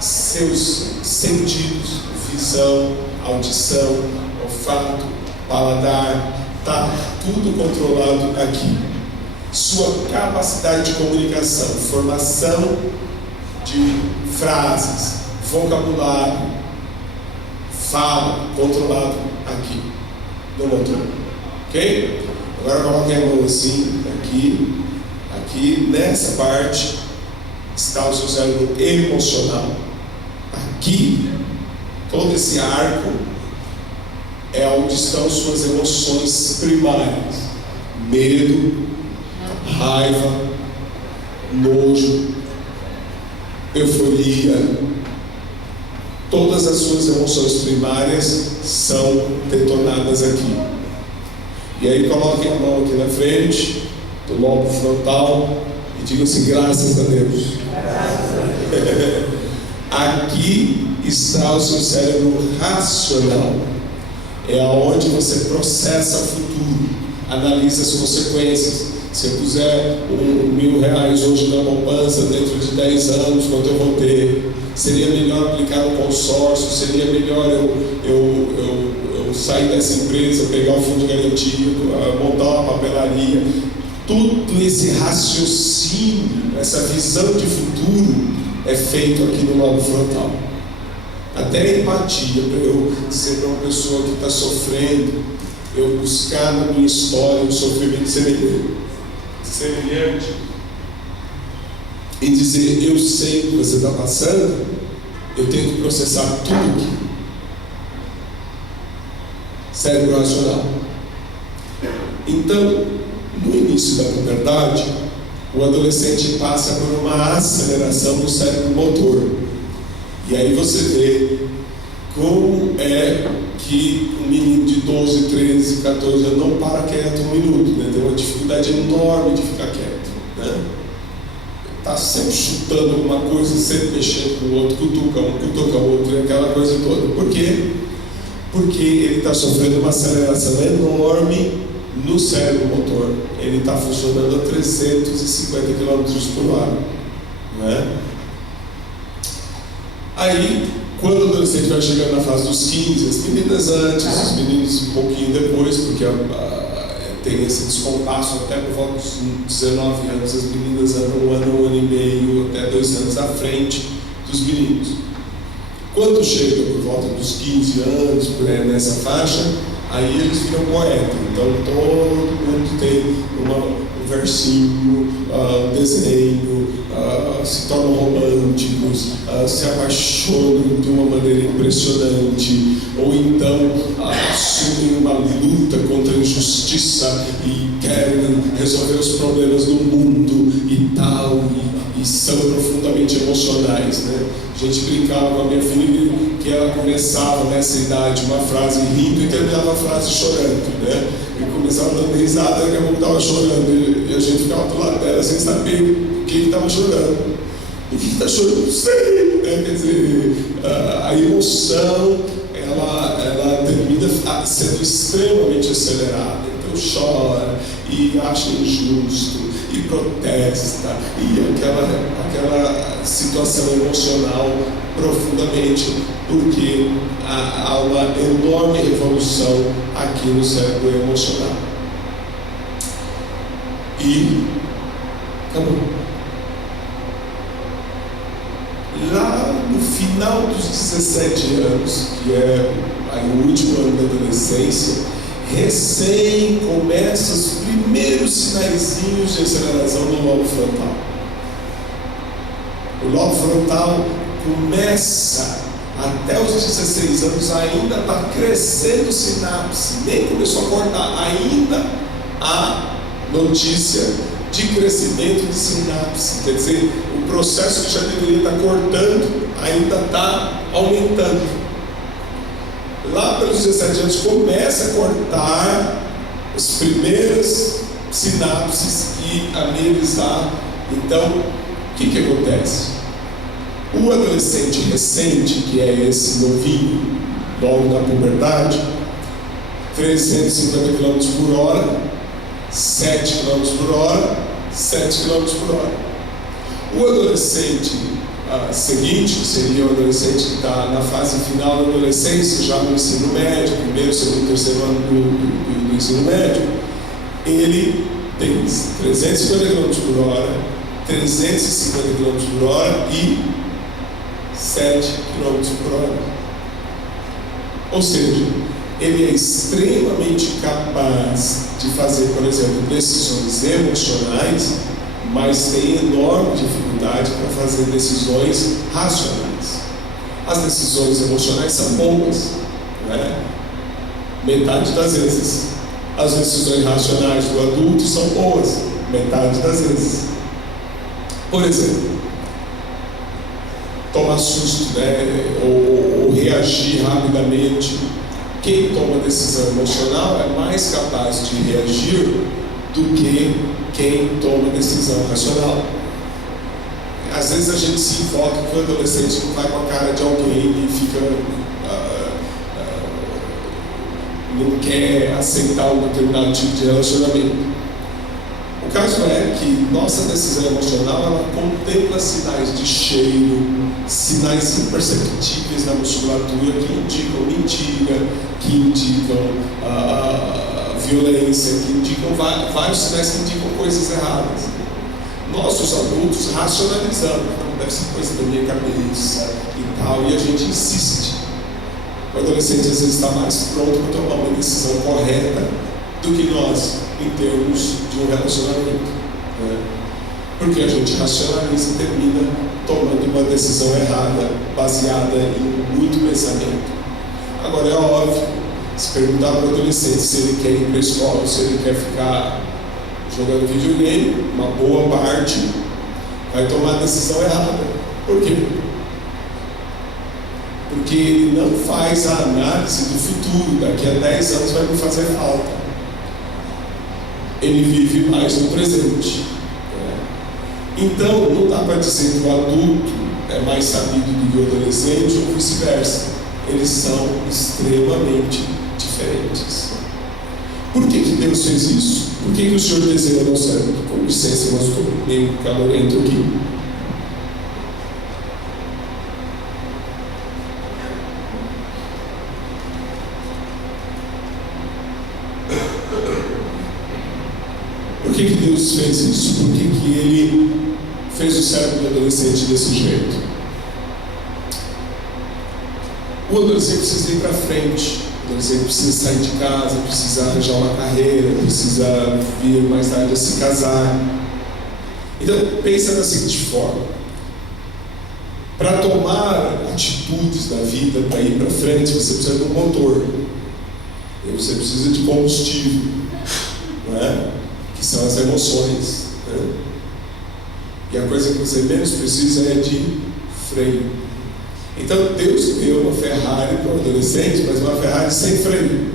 Seus sentidos, visão, audição, olfato, paladar, está tudo controlado aqui. Sua capacidade de comunicação, formação de frases, vocabulário, fala, controlado aqui, no motor. Ok? Agora coloque a mão assim, aqui, nessa parte está o seu cérebro emocional. Aqui, todo esse arco é onde estão suas emoções primárias: medo, raiva, nojo, euforia. Todas as suas emoções primárias são detonadas aqui. E aí coloquem a mão aqui na frente do lobo frontal e digam assim: graças a Deus. Aqui está o seu cérebro racional. É aonde você processa o futuro, analisa as consequências. Se eu puser R$1.000 hoje na poupança, dentro de 10 anos, quanto eu vou ter? Seria melhor aplicar no consórcio? Seria melhor eu sair dessa empresa, pegar o fundo de garantia, montar uma papelaria? Tudo esse raciocínio, essa visão de futuro é feito aqui no lobo frontal. Até a empatia, para eu ser para uma pessoa que está sofrendo, eu buscar na minha história um sofrimento semelhante e dizer: eu sei o que você está passando, eu tenho que processar tudo aqui. Cérebro racional. Então, no início da puberdade, o adolescente passa por uma aceleração do cérebro motor. E aí você vê como é que um menino de 12, 13, 14 anos não para quieto um minuto, né? Tem uma dificuldade enorme de ficar quieto, né? Está sempre chutando alguma coisa, sempre mexendo com o outro, cutuca o outro, aquela coisa toda. Por quê? Porque ele está sofrendo uma aceleração enorme no cérebro motor. Ele está funcionando a 350 km por hora, né? Aí, quando o adolescente vai chegando na fase dos 15, as meninas antes, os meninos um pouquinho depois, porque tem esse descompasso até por volta dos 19 anos, as meninas andam um ano e meio, até 2 anos à frente dos meninos. Quando chega por volta dos 15 anos, por aí nessa faixa, aí eles viram poeta. Então todo mundo tem um versinho, um desenho, se tornam românticos, se apaixonam de uma maneira impressionante, ou então assumem uma luta contra a injustiça e querem resolver os problemas do mundo e tal, e são profundamente emocionais, né? A gente brincava com a minha filha que ela começava nessa idade uma frase rindo e terminava a frase chorando, né? E começava dando risada, daqui a pouco estava chorando, e a gente ficava do lado dela sem saber o que estava chorando. Por que está chorando? Não sei. Né? Quer dizer, a emoção, ela termina sendo extremamente acelerada. Então chora e acha injusto e protesta e aquela situação emocional profundamente, porque há uma enorme revolução aqui no cérebro emocional. E acabou. Lá no final dos 17 anos, que é o último ano da adolescência, recém começa os primeiros sinaizinhos de aceleração do lobo frontal. O lobo frontal começa, até os 16 anos, ainda está crescendo sinapse, nem começou a cortar, ainda há notícia de crescimento de sinapse, quer dizer, o processo que já deveria estar cortando, ainda está aumentando. Lá pelos 17 anos começa a cortar as primeiras sinapses e a mielizar. Então, o que acontece? O adolescente recente, que é esse novinho, logo na puberdade, 350 km por hora, 7 km por hora, 7 km por hora. O adolescente seguinte, que seria o adolescente que está na fase final da adolescência, já no ensino médio, primeiro, segundo, terceiro ano do ensino médio, ele tem 350 km por hora, 350 km por hora e 7 km por hora. Ou seja, ele é extremamente capaz de fazer, por exemplo, decisões emocionais, mas tem enorme dificuldade para fazer decisões racionais. As decisões emocionais são boas, né? Metade das vezes. As decisões racionais do adulto são boas, metade das vezes. Por exemplo, tomar susto, né? ou reagir rapidamente. Quem toma decisão emocional é mais capaz de reagir do que quem toma decisão racional. Às vezes a gente se invoca que o adolescente não vai com a cara de alguém e fica não quer aceitar um determinado tipo de relacionamento. O caso é que nossa decisão emocional, ela contempla sinais de cheiro, sinais imperceptíveis na musculatura que indicam mentira, que indicam violência, que indicam vários sinais que indicam coisas erradas. Nós, os adultos, racionalizamos, não deve ser coisa da minha cabeça e tal, e a gente insiste. O adolescente às vezes está mais pronto para tomar uma decisão correta do que nós, em termos de um relacionamento, né? Porque a gente racionaliza e termina tomando uma decisão errada, baseada em muito pensamento. Agora é óbvio, se perguntar para o adolescente se ele quer ir para a escola, se ele quer ficar jogando videogame, uma boa parte vai tomar a decisão errada. Por quê? Porque ele não faz a análise do futuro, daqui a 10 anos vai me fazer falta. Ele vive mais no presente. Então, não dá para dizer que o adulto é mais sabido do que o adolescente ou vice-versa. Eles são extremamente diferentes. Por que Deus fez isso? Por que o Senhor desenhou no cérebro? Com licença, mas estou meio calorento aqui. Por que Deus fez isso? Por que Ele fez o cérebro do adolescente desse jeito? O adolescente precisa ir para frente, o adolescente precisa sair de casa, precisa arranjar uma carreira, precisa vir mais tarde a se casar. Então, pensa da seguinte forma: para tomar atitudes na vida, para ir para frente, você precisa de um motor, e você precisa de combustível, não é? Que são as emoções, né? E a coisa que você menos precisa é de freio. Então Deus deu uma Ferrari para o adolescente, mas uma Ferrari sem freio.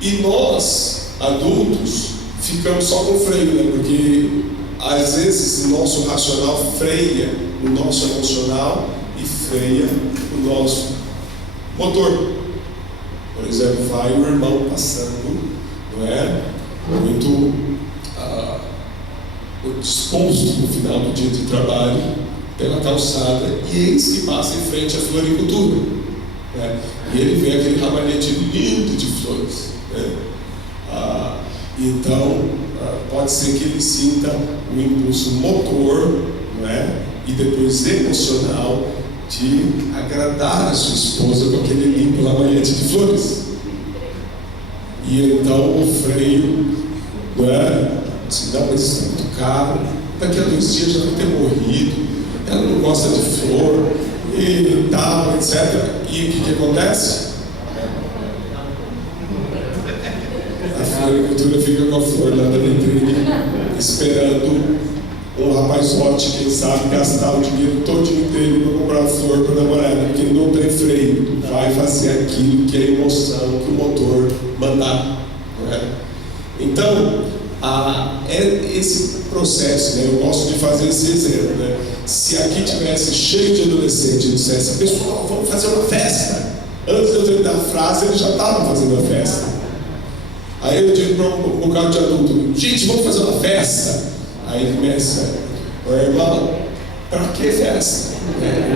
E nós, adultos, ficamos só com freio, né? Porque às vezes o nosso racional freia o nosso emocional e freia o nosso motor. Por exemplo, vai o irmão passando, não é? Muito disposto no final do dia de trabalho pela calçada, e eis que passa em frente à floricultura, né? E ele vê aquele ramalhete lindo de flores, né? Então pode ser que ele sinta o impulso motor, não é? E depois emocional de agradar a sua esposa com aquele lindo ramalhete de flores. E então o freio, não é? Diz, não, mas isso é muito caro, daqui a 2 dias já vai ter morrido, ela não gosta de flor e tal, etc. E o que acontece? A floricultura fica com a flor lá da vitrine, esperando um rapazote, quem sabe, gastar o dinheiro todinho dele para comprar flor para a namorada, porque ele não tem freio, vai fazer aquilo que é a emoção, que o motor mandar, não é? Então, é esse processo, né? Eu gosto de fazer esse exemplo, né? Se aqui tivesse cheio de adolescentes e dissesse, pessoal, vamos fazer uma festa, antes de eu terminar a frase, eles já estavam fazendo a festa. Aí eu digo para um bocado de adulto, gente, vamos fazer uma festa. Aí começa, irmão, para que festa?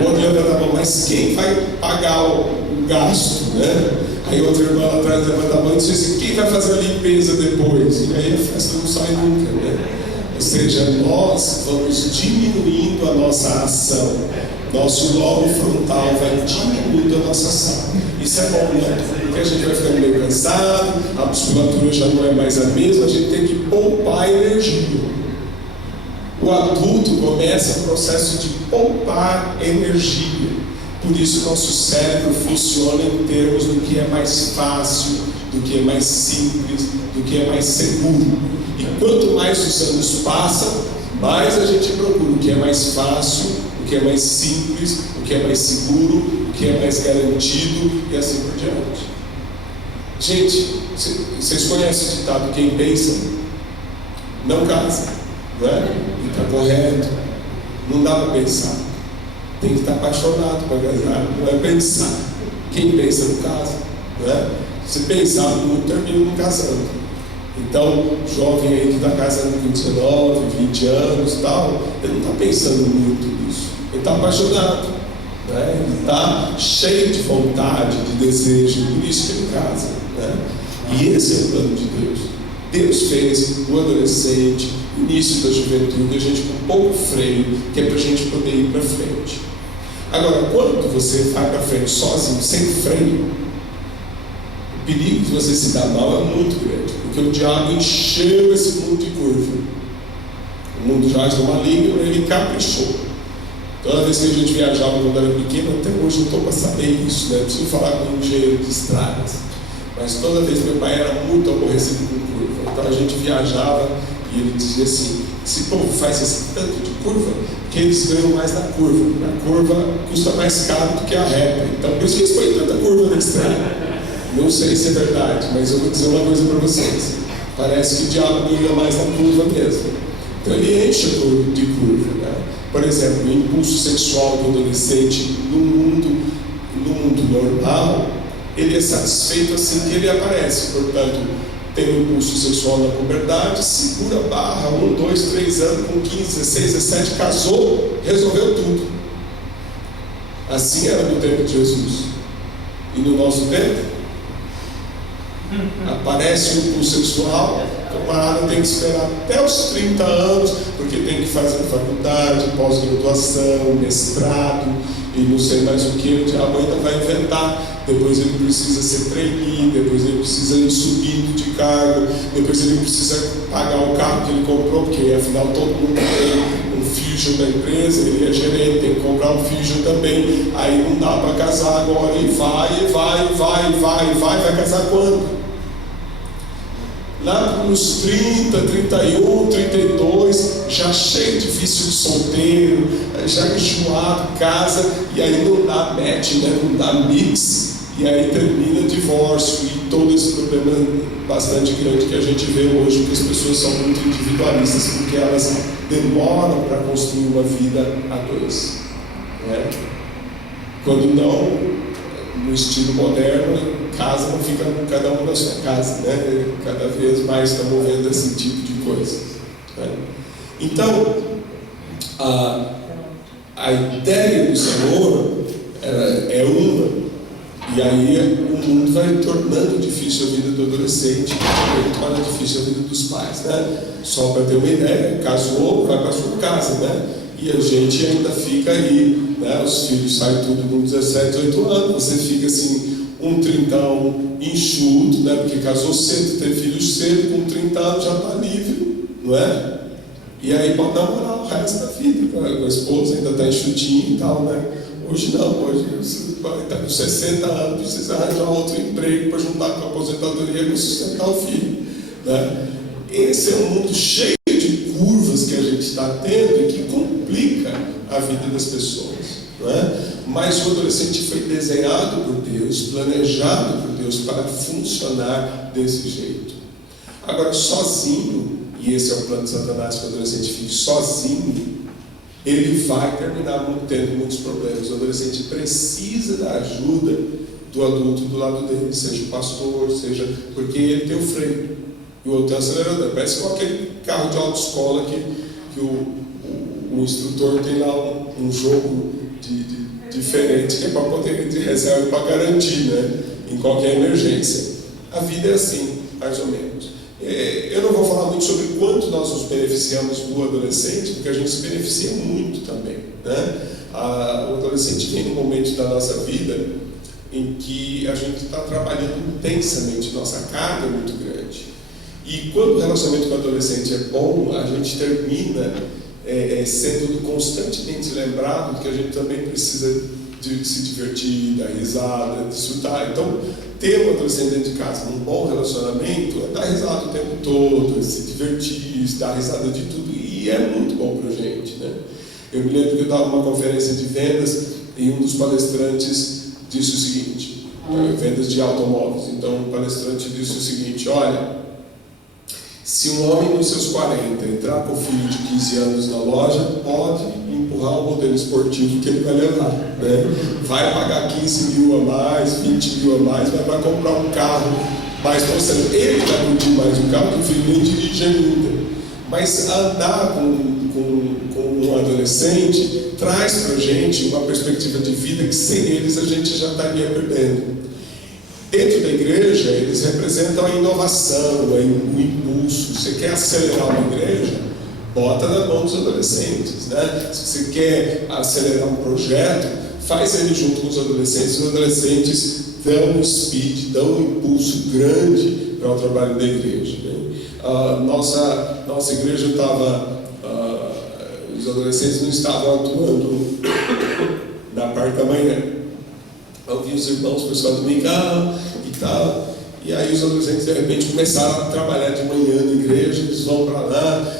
O outro levanta a mão, mas quem vai pagar o gasto, né? Aí outra irmã lá atrás levanta a mão e diz assim, quem vai fazer a limpeza depois? E aí a festa não sai nunca, né? Ou seja, nós vamos diminuindo a nossa ação, nosso lobo frontal vai diminuindo a nossa ação. Isso é bom, né? Porque a gente vai ficando meio cansado, a musculatura já não é mais a mesma, a gente tem que poupar energia. O adulto começa o processo de poupar energia. Por isso nosso cérebro funciona em termos do que é mais fácil, do que é mais simples, do que é mais seguro. E quanto mais os anos passam, mais a gente procura o que é mais fácil, o que é mais simples, o que é mais seguro, o que é mais garantido e assim por diante. Gente, vocês conhecem o ditado, quem pensa não casa, não é? E está correto, não dá para pensar, tem que estar apaixonado para casar, não é pensar. Quem pensa não casa, não é? Se pensar muito, termina não casando. Então, jovem aí que está casando com 19, 20 anos e tal, ele não está pensando muito nisso, ele está apaixonado, né? Ele está cheio de vontade, de desejo, por isso que ele casa, né? E esse é o plano de Deus. Deus fez o adolescente, início da juventude, a gente com pouco freio, que é para a gente poder ir para frente. Agora, quando você vai para frente sozinho, sem freio, o perigo de você se dar mal é muito grande, porque o diabo encheu esse mundo de curva. O mundo jaz no maligno, ele caprichou. Toda vez que a gente viajava quando era pequeno, até hoje não estou para saber isso, né? Preciso falar com um engenheiro de estradas. Mas toda vez meu pai era muito aborrecido com curva. Então a gente viajava e ele dizia assim, esse povo faz esse tanto de curva, que eles ganham mais na curva. A curva custa mais caro do que a reta. Então por isso que eles põem tanta curva na estrada. Não sei se é verdade, mas eu vou dizer uma coisa para vocês. Parece que o diabo ganha mais na curva mesmo. Então ele enche de curva, né? Por exemplo, o impulso sexual do adolescente no mundo normal, ele é satisfeito assim que ele aparece. Portanto, tem um impulso sexual na puberdade, segura a barra, 1, 2, 3 anos, com 15, 16, 17, casou, resolveu tudo. Assim era no tempo de Jesus. E no nosso tempo, aparece o impulso sexual, o camarada tem que esperar até os 30 anos, porque tem que fazer faculdade, pós-graduação, mestrado, e não sei mais o que, o diabo ainda vai inventar. Depois ele precisa ser trainee, depois ele precisa ir subindo de cargo, depois ele precisa pagar o carro que ele comprou, porque afinal todo mundo tem um Fusion da empresa, ele é gerente, tem que comprar um Fusion também, aí não dá para casar agora, e vai casar quando? Lá nos 30, 31, 32, já cheio de vício de solteiro, já enjoado, casa, e aí não dá match, né? Não dá mix, E aí termina divórcio e todo esse problema bastante grande que a gente vê hoje, que as pessoas são muito individualistas, porque elas demoram para construir uma vida a dois, né? Quando não, no estilo moderno, casa não fica cada um na sua casa, né? Cada vez mais estamos vendo esse tipo de coisa, né? Então, a ideia do Senhor é uma. E aí o mundo vai tornando difícil a vida do adolescente, e torna difícil a vida dos pais, né? Só para ter uma ideia, casou, vai para a sua casa, né? E a gente ainda fica aí, né? Os filhos saem tudo com 17, 18 anos, você fica assim, um trintão enxuto, né? Porque casou cedo, teve filhos cedo, com 30 anos já está livre, não é? E aí pode namorar o resto da vida, com a esposa ainda está enxutinho e tal, né? Hoje não, hoje você vai estar com 60 anos, precisa arranjar outro emprego para juntar com a aposentadoria e sustentar o filho, né? Esse é um mundo cheio de curvas que a gente está tendo e que complica a vida das pessoas, né? Mas o adolescente foi desenhado por Deus, planejado por Deus para funcionar desse jeito. Agora, sozinho, e esse é o plano de Satanás, que o adolescente fique sozinho, ele vai terminar tendo muitos problemas. O adolescente precisa da ajuda do adulto do lado dele, seja o pastor, seja porque ele tem o freio e o outro tem o acelerador. Parece com aquele carro de autoescola que o instrutor tem lá um jogo diferente, que é para poder de reserva para garantir, né, em qualquer emergência. A vida é assim, mais ou menos. Eu não vou falar muito sobre quanto nós nos beneficiamos do adolescente, porque a gente se beneficia muito também, né? O adolescente vem num momento da nossa vida em que a gente está trabalhando intensamente, nossa carga é muito grande. E quando o relacionamento com o adolescente é bom, a gente termina sendo constantemente lembrado que a gente também precisa de se divertir, dar risada, desfrutar. Então, ter um adolescente dentro de casa num bom relacionamento é dar risada o tempo todo, é se divertir, dar risada de tudo, e é muito bom para a gente, né? Eu me lembro que eu estava numa conferência de vendas e um dos palestrantes disse o seguinte, vendas de automóveis. Então o palestrante disse o seguinte: olha, se um homem nos seus 40 entrar com um filho de 15 anos na loja, pode empurrar o modelo esportivo que ele vai levar, né? Vai pagar 15 mil a mais, 20 mil a mais, vai para comprar um carro mais constante. Ele vai curtir mais o carro que o filho nem dirige ainda. Mas andar com um adolescente traz para a gente uma perspectiva de vida que sem eles a gente já estaria perdendo. Dentro da igreja, eles representam a inovação, o impulso. Você quer acelerar uma igreja? Bota na mão dos adolescentes, né? Se você quer acelerar um projeto, faz ele junto com os adolescentes. Os adolescentes dão um speed, dão um impulso grande para o trabalho da igreja, né? Nossa igreja estava... os adolescentes não estavam atuando na parte da manhã. Eu vi os irmãos, o pessoal dominical e tal, e aí os adolescentes de repente começaram a trabalhar de manhã na igreja. Eles vão para lá,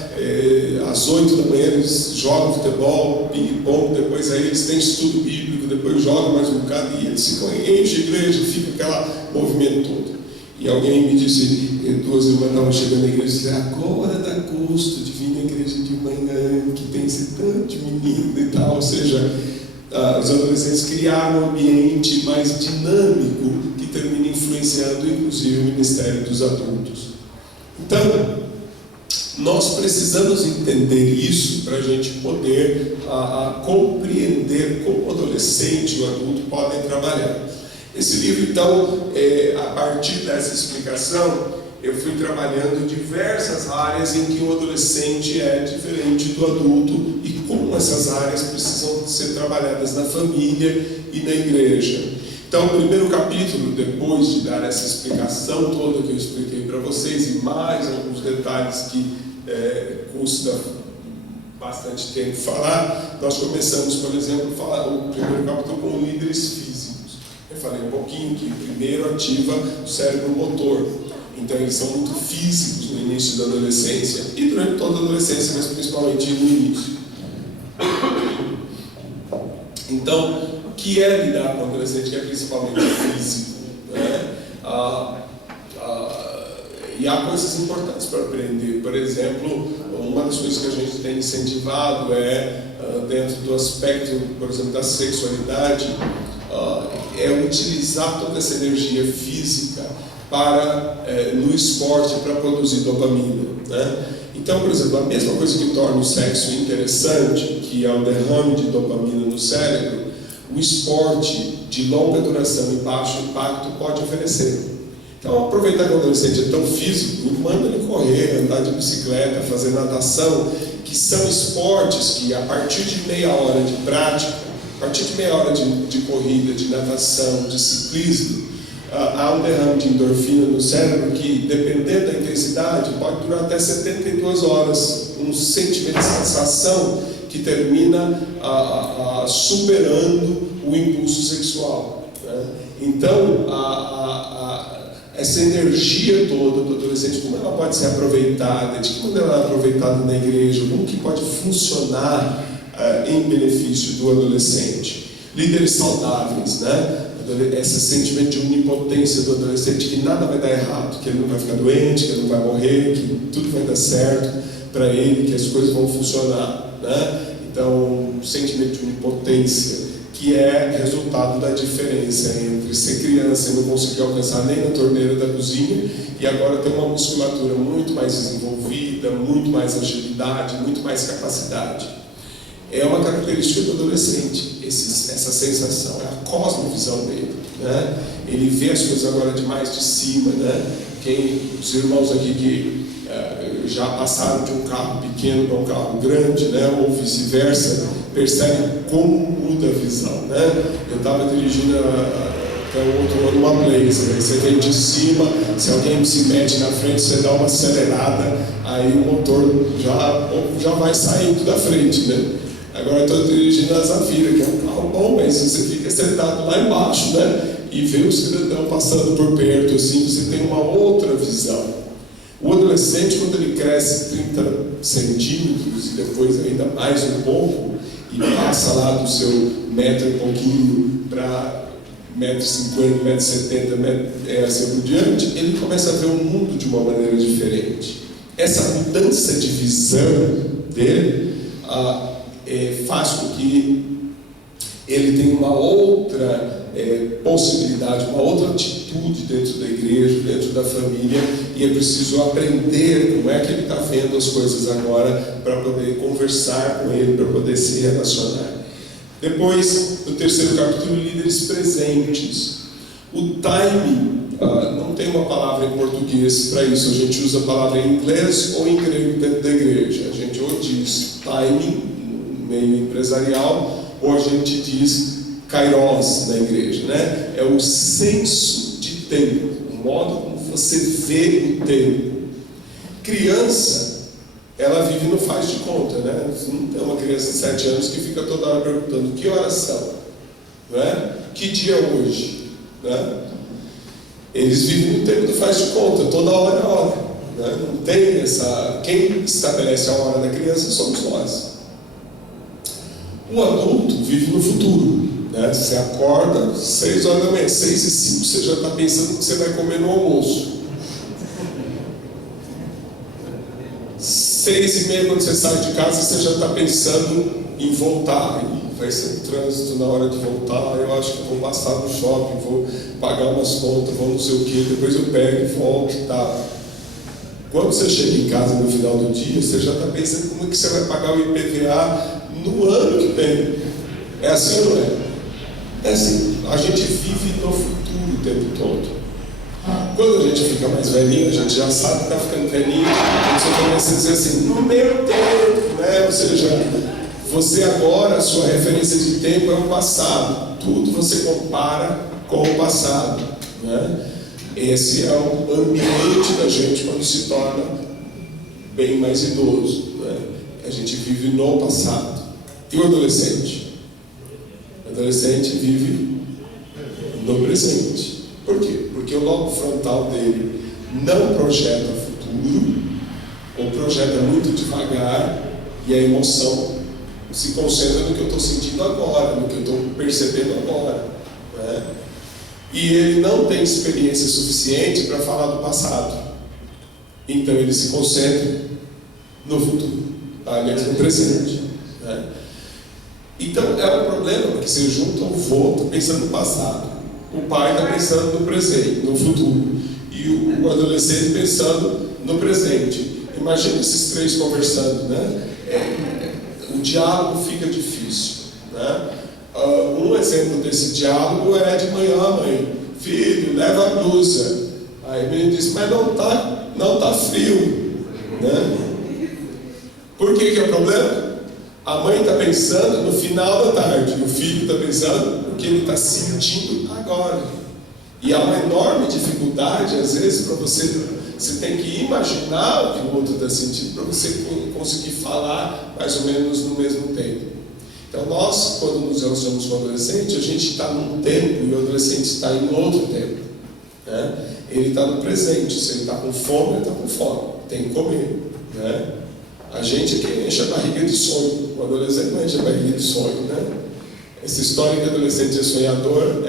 às 8 da manhã eles jogam futebol, ping-pong, depois aí eles têm estudo bíblico, depois jogam mais um bocado e eles ficam, enchem a igreja, fica aquele movimento todo. E alguém me disse, duas irmãs estavam chegando na igreja e disseram, agora dá gosto de vir na igreja de manhã, que tem esse tanto de menino e tal. Ou seja, os adolescentes criaram um ambiente mais dinâmico que termina influenciando inclusive o ministério dos adultos. Então, nós precisamos entender isso para a gente poder compreender como o adolescente e o adulto podem trabalhar. Esse livro, então, a partir dessa explicação, eu fui trabalhando diversas áreas em que o adolescente é diferente do adulto e como essas áreas precisam ser trabalhadas na família e na igreja. Então, o primeiro capítulo, depois de dar essa explicação toda que eu expliquei para vocês e mais alguns detalhes que custa bastante tempo falar, nós começamos, por exemplo, o primeiro capítulo com líderes físicos. Eu falei um pouquinho que primeiro ativa o cérebro motor. Então eles são muito físicos no início da adolescência e durante toda a adolescência, mas principalmente no início. Então, que é lidar com o adolescente, que é principalmente físico, né? E há coisas importantes para aprender. Por exemplo, uma das coisas que a gente tem incentivado é, dentro do aspecto, por exemplo, da sexualidade, é utilizar toda essa energia física no esporte para produzir dopamina, né? Então, por exemplo, a mesma coisa que torna o sexo interessante, que é o derrame de dopamina no cérebro, o esporte de longa duração e baixo impacto pode oferecer. Então, aproveitar que o adolescente é tão físico, manda ele correr, andar de bicicleta, fazer natação, que são esportes que, a partir de meia hora de prática, a partir de meia hora de corrida, de natação, de ciclismo, há um derrame de endorfina no cérebro que, dependendo da intensidade, pode durar até 72 horas. Um sentimento de sensação que termina superando o impulso sexual, né? Então, essa energia toda do adolescente, como ela pode ser aproveitada, de que maneira ela é aproveitada na igreja, como que pode funcionar em benefício do adolescente. Líderes saudáveis, né? Esse sentimento de onipotência do adolescente, que nada vai dar errado, que ele não vai ficar doente, que ele não vai morrer, que tudo vai dar certo para ele, que as coisas vão funcionar, né? Então, um sentimento de onipotência, que é resultado da diferença entre ser criança e não conseguir alcançar nem na torneira da cozinha, e agora ter uma musculatura muito mais desenvolvida, muito mais agilidade, muito mais capacidade. É uma característica do adolescente, essa sensação, é a cosmovisão dele, né? Ele vê as coisas agora de mais de cima, né? Os irmãos aqui que já passaram de um carro pequeno para um carro grande, né? Ou vice-versa, percebem como muda a visão, né? Eu estava dirigindo até o outro ano uma Blazer, né? Você vem de cima, se alguém se mete na frente, você dá uma acelerada, aí o motor já vai saindo da frente, né? Agora eu estou dirigindo a Zafira, que é um carro bom, mas você fica sentado lá embaixo, né? E vê o cidadão passando por perto, assim, você tem uma outra visão. O adolescente, quando ele cresce 30 centímetros e depois ainda mais um pouco, e passa lá do seu metro e pouquinho para 1,50 m, 1,70 m, assim por diante, ele começa a ver o mundo de uma maneira diferente. Essa mudança de visão dele faz com que ele tenha uma outra possibilidade, uma outra atitude dentro da igreja, dentro da família, e é preciso aprender como é que ele está vendo as coisas agora para poder conversar com ele, para poder se relacionar. Depois, no terceiro capítulo, líderes presentes. O timing, não tem uma palavra em português para isso, a gente usa a palavra em inglês ou em grego dentro da igreja. A gente ou diz timing, meio empresarial, ou a gente diz kairos na igreja, né? É o senso de tempo, o modo como você vê o tempo. Criança, ela vive no faz de conta, né? Não tem uma criança de 7 anos que fica toda hora perguntando que horas são, né? Que dia é hoje, né? Eles vivem no tempo do faz de conta, toda hora é hora, né? Não tem quem estabelece a hora da criança somos nós. O adulto vive no futuro, né? Você acorda 6 horas da manhã, 6h05, você já está pensando que você vai comer no almoço. 6h30, quando você sai de casa, você já está pensando em voltar. E vai ser trânsito na hora de voltar, eu acho que vou passar no shopping, vou pagar umas contas, vou não sei o que, depois eu pego e volto, tá? Quando você chega em casa no final do dia, você já está pensando como é que você vai pagar o IPVA no ano que vem. É assim ou não é? É assim, a gente vive no futuro o tempo todo. Quando a gente fica mais velhinho, a gente já sabe que está ficando velhinho, a gente começa a dizer assim, no meu tempo, né? Ou seja, você agora, a sua referência de tempo é o passado. Tudo você compara com o passado, né? Esse é o ambiente da gente quando se torna bem mais idoso, né? A gente vive no passado. E o adolescente? O adolescente vive no presente. Por quê? Porque o lobo frontal dele não projeta futuro, ou projeta muito devagar, e a emoção se concentra no que eu estou sentindo agora, no que eu estou percebendo agora, né? E ele não tem experiência suficiente para falar do passado. Então ele se concentra no futuro, aliás, no presente, né? Então é um problema, porque você junta o vô pensando no passado, o pai está pensando no presente, no futuro, e o adolescente pensando no presente. Imagina esses três conversando, né? O diálogo fica difícil, né? Um exemplo desse diálogo é de manhã a mãe: filho, leva a blusa. Aí o menino diz: mas não tá frio, né? Por que é o problema? A mãe está pensando no final da tarde, o filho está pensando no que ele está sentindo agora. E há uma enorme dificuldade, às vezes, para você tem que imaginar o que o outro está sentindo para você conseguir falar mais ou menos no mesmo tempo. Então nós, quando nos relacionamos com o adolescente, a gente está num tempo e o adolescente está em outro tempo, né? Ele está no presente. Se ele está com fome, ele está com fome, tem que comer, né? A gente é que enche a barriga de sonho, o adolescente não enche a barriga de sonho, né? Essa história que adolescente é sonhador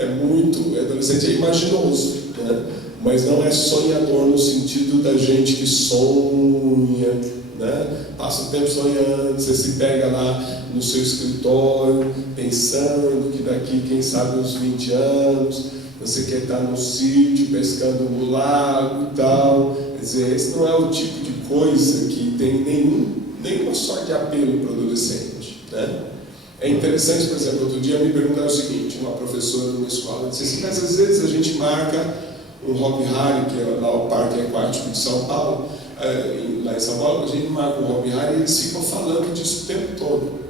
adolescente é imaginoso, né? Mas não é sonhador no sentido da gente que sonha, né? Passa o tempo sonhando, você se pega lá no seu escritório, pensando que daqui, quem sabe, uns 20 anos, você quer estar no sítio, pescando no lago e tal. Quer dizer, esse não é o tipo de coisa que tem nenhuma sorte de apelo para o adolescente, né? É interessante, por exemplo, outro dia me perguntaram o seguinte, uma professora numa escola disse assim: mas às vezes a gente marca um Hopi Hari, que é lá o Parque Aquático de São Paulo, lá em São Paulo, a gente marca um Hopi Hari e eles ficam falando disso o tempo todo.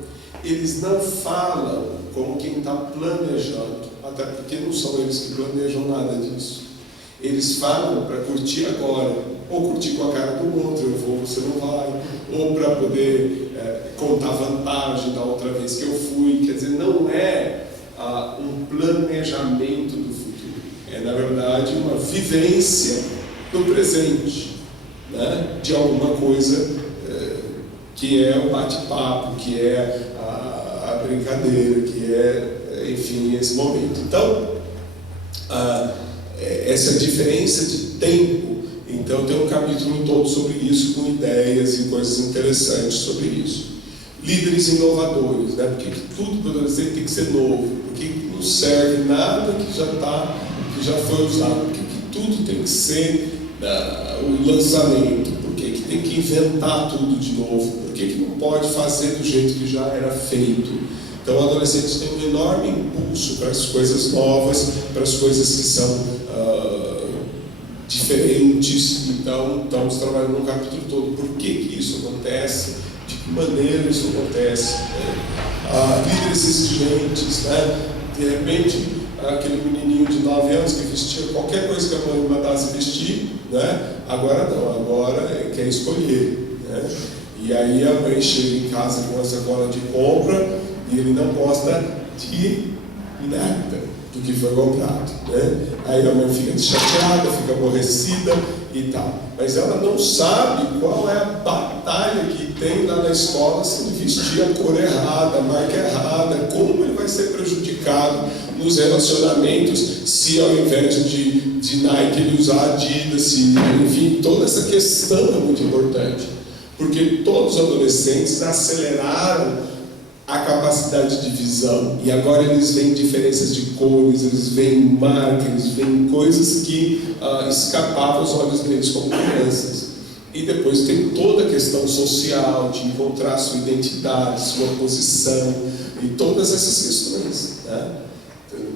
Eles não falam como quem está planejando, até porque não são eles que planejam nada disso. Eles falam para curtir agora, ou curtir com a cara do outro, eu vou, você não vai, ou para poder contar vantagem da outra vez que eu fui. Quer dizer, não é um planejamento do futuro, é na verdade uma vivência do presente, né? De alguma coisa que é o bate-papo, que é a brincadeira, que é, enfim, esse momento. Então, essa diferença de tempo, então tem um capítulo todo sobre isso, com ideias e coisas interessantes sobre isso. Líderes inovadores, né? Porque tudo para o adolescente tem que ser novo, porque não serve nada que já foi usado, porque tudo tem que ser o lançamento, porque que tem que inventar tudo de novo, porque que não pode fazer do jeito que já era feito. Então o adolescente tem um enorme impulso para as coisas novas, para as coisas que são diferentes. Então estamos trabalhando no capítulo todo. Por que isso acontece? De que maneira isso acontece? Líderes exigentes, né? De repente, aquele menininho de 9 anos que vestia qualquer coisa que a mãe mandasse vestir, né? Agora não, agora quer escolher, né? E aí a mãe chega em casa com uma sacola de compra e ele não gosta de nada do que foi comprado, né? Aí a mãe fica chateada, fica aborrecida e tal. Mas ela não sabe qual é a batalha que tem lá na escola se ele vestir a cor errada, a marca errada, como ele vai ser prejudicado nos relacionamentos se ao invés de Nike ele usar Adidas, enfim, toda essa questão é muito importante, porque todos os adolescentes aceleraram a capacidade de visão, e agora eles veem diferenças de cores, eles veem marcas, eles veem coisas que escapavam aos olhos deles como crianças. E depois tem toda a questão social, de encontrar sua identidade, sua posição, e todas essas questões, né?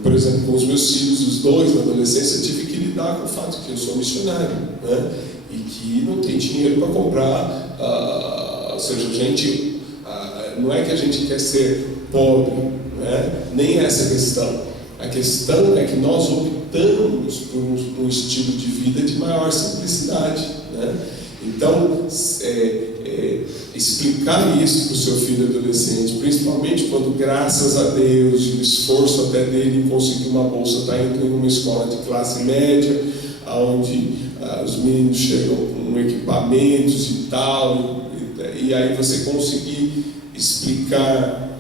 Por exemplo, com os meus filhos, os dois, na adolescência, eu tive que lidar com o fato que eu sou missionário, né? E que não tem dinheiro para comprar, ou seja, gente... não é que a gente quer ser pobre, né? Nem essa a questão. A questão é que nós optamos por um estilo de vida de maior simplicidade, né? Então, explicar isso para o seu filho adolescente, principalmente quando, graças a Deus, e o esforço até dele em conseguir uma bolsa, está indo em uma escola de classe média, onde os meninos chegam com equipamentos e tal, e aí você conseguir explicar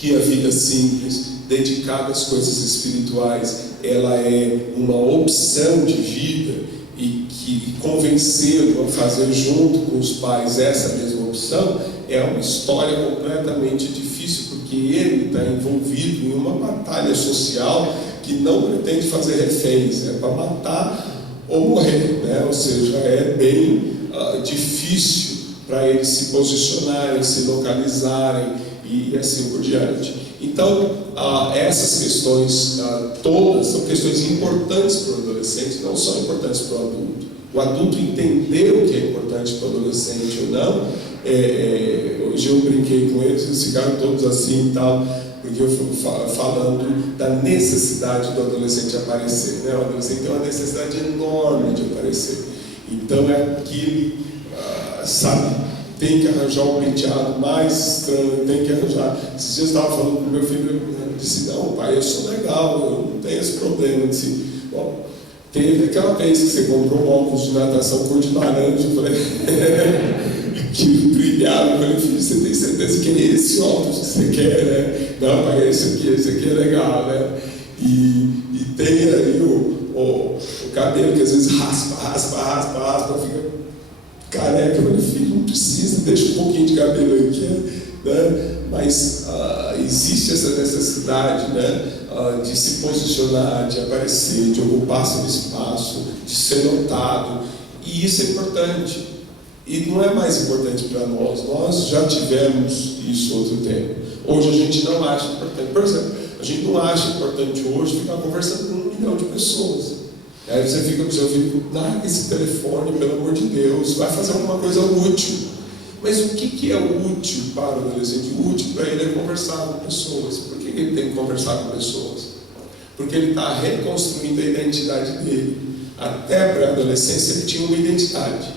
que a vida simples, dedicada às coisas espirituais, ela é uma opção de vida, e que convencê-lo a fazer junto com os pais essa mesma opção é uma história completamente difícil, porque ele está envolvido em uma batalha social que não pretende fazer reféns, é para matar ou morrer, né? Ou seja, é bem difícil para eles se posicionarem, se localizarem e assim por diante. Então, essas questões todas são questões importantes para o adolescente, não são importantes para o adulto. O adulto entender o que é importante para o adolescente ou não. Hoje eu brinquei com eles, eles ficaram todos assim e tal, porque eu fui falando da necessidade do adolescente aparecer, né? O adolescente tem uma necessidade enorme de aparecer. Então é aquele, sabe, tem que arranjar um penteado mais estranho, tem que arranjar. Esses dias eu estava falando com meu filho, ele disse: não, pai, eu sou legal, eu não tenho esse problema. Eu disse: bom, teve aquela vez que você comprou um óculos de natação cor de laranja, eu falei, que brilhava. Eu falei: filho, você tem certeza que é esse óculos que você quer, né? Não, pai, esse aqui é legal, né? E tem ali o cabelo que às vezes raspa, fica careca. Eu falei: filho, não precisa, deixa um pouquinho de cabelo aqui, né? Mas existe essa necessidade, né? De se posicionar, de aparecer, de ocupar seu espaço, de ser notado, e isso é importante. E não é mais importante para nós já tivemos isso outro tempo. Hoje a gente não acha importante. Por exemplo, a gente não acha importante hoje ficar conversando com 1 milhão de pessoas. Aí você fica com o seu filho: larga esse telefone, pelo amor de Deus, vai fazer alguma coisa útil. Mas o que é útil para o adolescente? O útil para ele é conversar com pessoas. Por que ele tem que conversar com pessoas? Porque ele está reconstruindo a identidade dele. Até para a adolescência ele tinha uma identidade,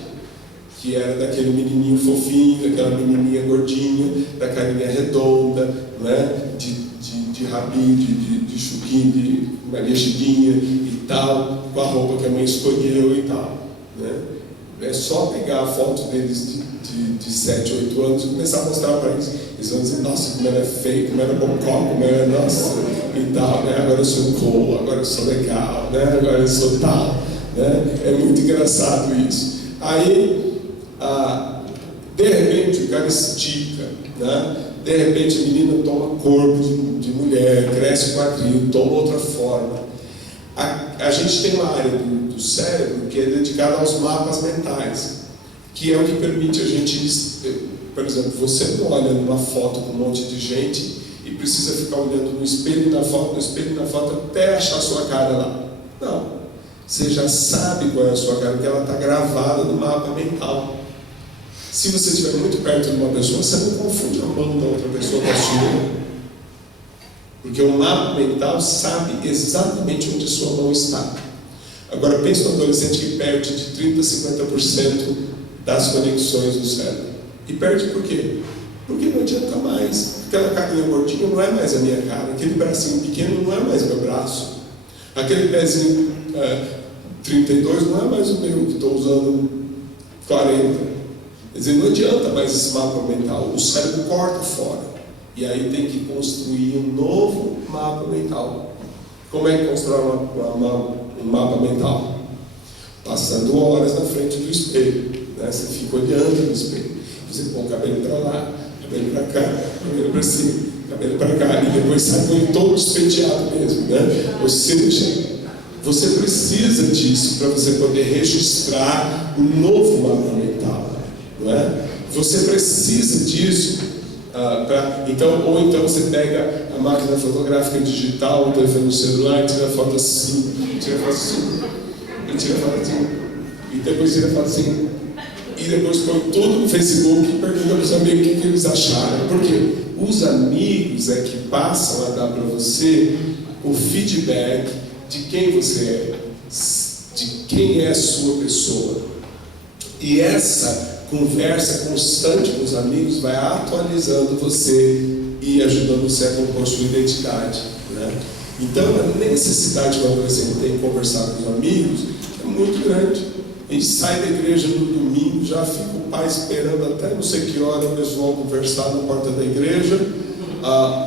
que era daquele menininho fofinho, daquela menininha gordinha, da carinha redonda, né? de rabinho, de chuquinho, de Maria Chiguinha e tal, com a roupa que a mãe escolheu e tal, né? É só pegar a foto deles de 7, 8 anos e começar a mostrar para eles. Eles vão dizer: nossa, como ela é feia, como ela é bocó, como ela é nossa e tal, né? Agora eu sou cool, agora eu sou legal, né? Agora eu sou tal, né? É muito engraçado isso. Aí, de repente o cara estica, né? De repente a menina toma corpo de mulher, cresce o quadril, toma outra forma. A gente tem uma área do cérebro que é dedicada aos mapas mentais, que é o que permite a gente, por exemplo, você não olha numa foto com um monte de gente e precisa ficar olhando no espelho da foto até achar a sua cara lá. Não. Você já sabe qual é a sua cara, porque ela está gravada no mapa mental. Se você estiver muito perto de uma pessoa, você não confunde a mão da outra pessoa com a sua. Porque o mapa mental sabe exatamente onde a sua mão está. Agora pense no adolescente que perde de 30% a 50% das conexões do cérebro. E perde por quê? Porque não adianta mais. Aquela carinha gordinha não é mais a minha cara. Aquele bracinho pequeno não é mais meu braço. Aquele pezinho 32 não é mais o meu, que estou usando 40. Quer dizer, não adianta mais esse mapa mental. O cérebro corta fora. E aí tem que construir um novo mapa mental. Como é que constrói um mapa mental? Passando horas na frente do espelho, né? Você fica olhando no espelho. Você põe o cabelo para lá, cabelo para cá, cabelo para cima, cabelo para cá, e depois sai com todo despenteado mesmo, né? Ou seja, você precisa disso para você poder registrar um novo mapa mental, não é? Você precisa disso. Então você pega a máquina fotográfica digital, o telefone celular, tira a foto assim, tira a foto assim, e tira a foto assim, e depois tira a foto assim, e depois põe tudo no Facebook e pergunta para os amigos o que eles acharam. Porque os amigos é que passam a dar para você o feedback de quem você é, de quem é a sua pessoa. E essa conversa constante com os amigos vai atualizando você e ajudando você a compor sua identidade, né? Então a necessidade que o adolescente tem de conversar com os amigos é muito grande. A gente sai da igreja no domingo, já fica o pai esperando até não sei que hora o pessoal conversar na porta da igreja,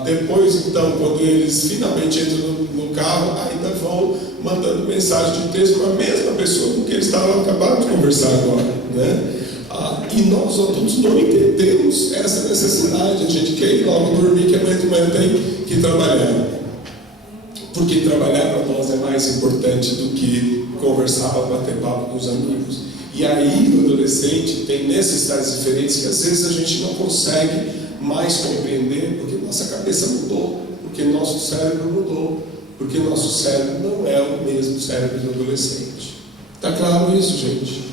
Depois, então, quando eles finalmente entram no carro, ainda vão mandando mensagem de texto para a mesma pessoa com quem eles estavam acabando de conversar agora, né? E nós adultos não entendemos essa necessidade. A gente quer ir logo dormir, que amanhã de manhã tem que trabalhar. Porque trabalhar para nós é mais importante do que conversar, bater papo com os amigos. E aí o adolescente tem necessidades diferentes que às vezes a gente não consegue mais compreender, porque nossa cabeça mudou, porque nosso cérebro mudou, porque nosso cérebro não é o mesmo cérebro do adolescente. Está claro isso, gente?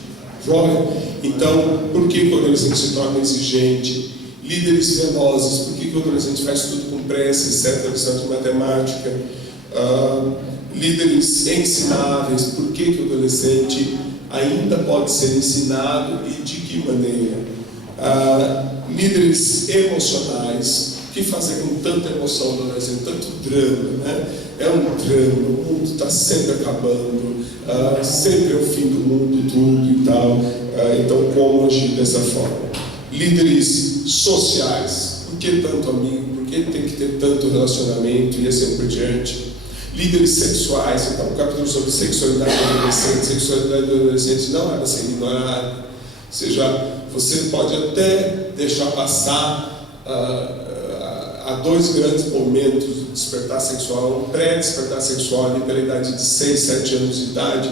Joia? Então, por que o adolescente se torna exigente? Líderes velozes, por que o adolescente faz tudo com pressa, exceto a lição de matemática? Líderes ensináveis, por que o adolescente ainda pode ser ensinado e de que maneira? Líderes emocionais, o que fazer com tanta emoção do adolescente, tanto drama, né? É um drama, o mundo está sempre acabando, sempre é o fim do mundo, tudo e tal. Então, como agir dessa forma? Líderes sociais, por que tanto amigo? Por que tem que ter tanto relacionamento e assim por diante? Líderes sexuais, então o capítulo sobre sexualidade do adolescente não é para ser ignorado. Ou seja, você pode até deixar passar há dois grandes momentos do despertar sexual, um pré-despertar sexual ali pela idade de 6, 7 anos de idade,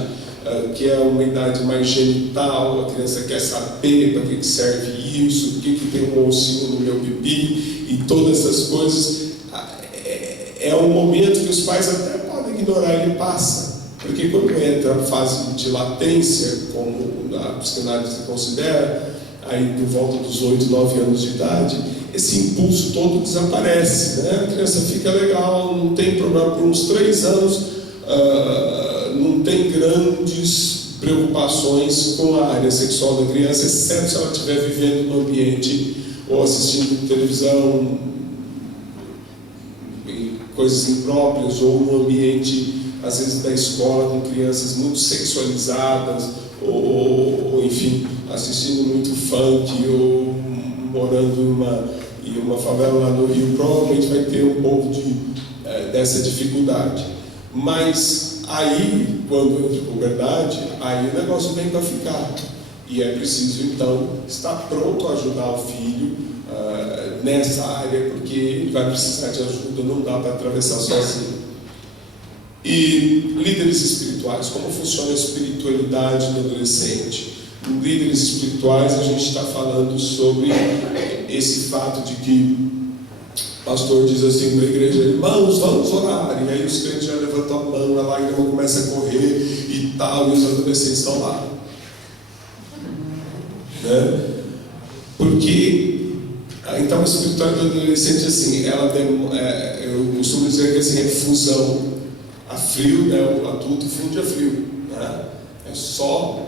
que é uma idade mais genital, a criança quer saber para que serve isso, por que tem um ossinho no meu pipi, e todas essas coisas. É um momento que os pais até podem ignorar, ele passa, porque quando entra a fase de latência, como a psicanálise considera, aí por volta dos 8, 9 anos de idade, esse impulso todo desaparece, né? A criança fica legal, não tem problema, por uns 3 anos, não tem grandes preocupações com a área sexual da criança, exceto se ela estiver vivendo no ambiente ou assistindo televisão, coisas impróprias, ou no ambiente, às vezes, da escola, com crianças muito sexualizadas, ou enfim, assistindo muito funk, ou morando em uma favela lá no Rio, provavelmente vai ter um pouco dessa dificuldade. Mas aí, quando entra a puberdade, aí o negócio vem para ficar. E é preciso, então, estar pronto a ajudar o filho nessa área, porque ele vai precisar de ajuda, não dá para atravessar sozinho. E líderes espirituais, como funciona a espiritualidade do adolescente? Líderes espirituais, a gente está falando sobre esse fato de que o pastor diz assim para a igreja: irmãos, vamos orar, e aí os crentes já levantam a mão, a lágrima começa a correr e tal, e os adolescentes estão lá, né? Porque então a espiritualidade do adolescente, assim, eu costumo dizer que assim, é fusão a frio, né? O adulto funde a frio, né? É só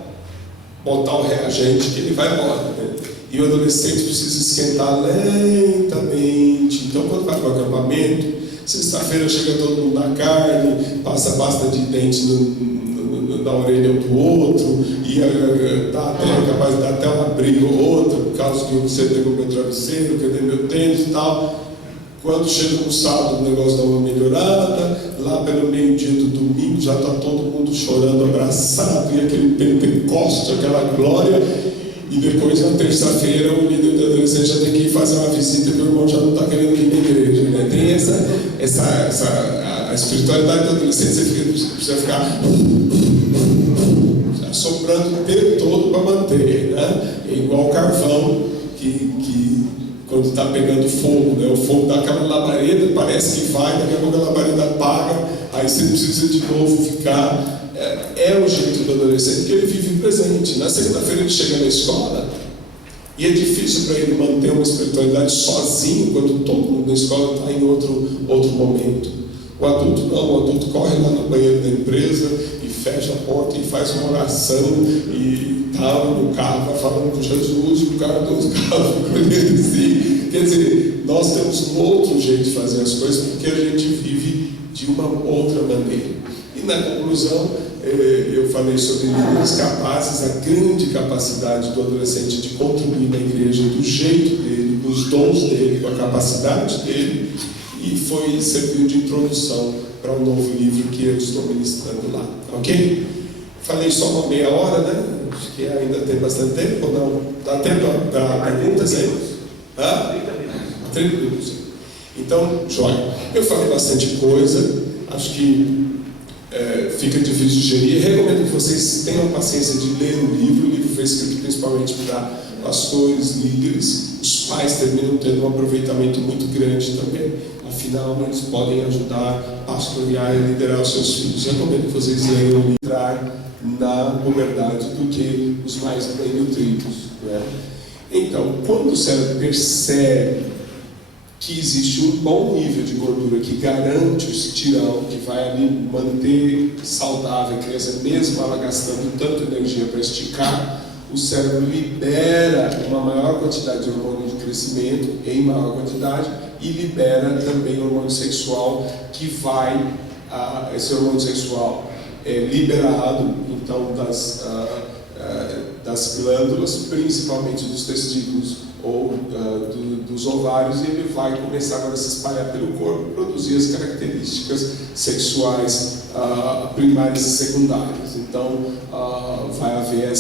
botar o reagente que ele vai embora, né? E o adolescente precisa esquentar lentamente. Então, quando vai para o acampamento, sexta-feira chega todo mundo na carne, passa pasta de dente na orelha do outro, e é capaz de dar até uma briga ou outra, por causa que você pegou meu travesseiro, cadê meu tênis e tal. Quando chega no sábado, o negócio dá uma melhorada, lá pelo meio-dia do domingo já está todo mundo chorando, abraçado, e aquele Pentecoste, aquela glória, e depois na terça-feira o líder do adolescente já tem que ir fazer uma visita, porque o irmão já não está querendo ir na igreja, né? Tem a espiritualidade do adolescente, você precisa ficar soprando o tempo todo para manter, né? É igual o carvão que quando está pegando fogo, né? O fogo dá aquela labareda, parece que vai, daqui a pouco a labareda apaga, aí você precisa de novo ficar. É o jeito do adolescente que ele vive presente. Na segunda-feira ele chega na escola e é difícil para ele manter uma espiritualidade sozinho quando todo mundo na escola está em outro momento. O adulto não, o adulto corre lá no banheiro da empresa e fecha a porta e faz uma oração e tal, no carro vai falando com Jesus, e o cara do carro fica olhando assim. Quer dizer, nós temos um outro jeito de fazer as coisas porque a gente vive de uma outra maneira. E na conclusão, eu falei sobre líderes capazes, a grande capacidade do adolescente de contribuir na igreja do jeito dele, com os dons dele, com a capacidade dele, e serviu de introdução para um novo livro que eu estou ministrando lá, ok? Falei só uma meia hora, né? Acho que ainda tem bastante tempo, ou não? Dá tempo para perguntas aí? 30 minutos. Então, joia. Eu falei bastante coisa, acho que fica difícil de gerir. Recomendo que vocês tenham paciência de ler o livro foi escrito principalmente para pastores, líderes. Os pais terminam tendo um aproveitamento muito grande também. Afinal, eles podem ajudar a pastorear e liderar os seus filhos. Recomendo que vocês leiam entrar na puberdade do que os mais bem nutridos, né? Então, quando o cérebro percebe que existe um bom nível de gordura que garante o estirão, que vai ali manter saudável a criança, mesmo ela gastando tanta energia para esticar, o cérebro libera uma maior quantidade de hormônio de crescimento, em maior quantidade, e libera também o hormônio sexual, que vai, esse hormônio sexual é liberado, então, das glândulas, principalmente dos testículos ou dos ovários, e ele vai começar agora a se espalhar pelo corpo, produzir as características sexuais primárias e secundárias. Então, vai haver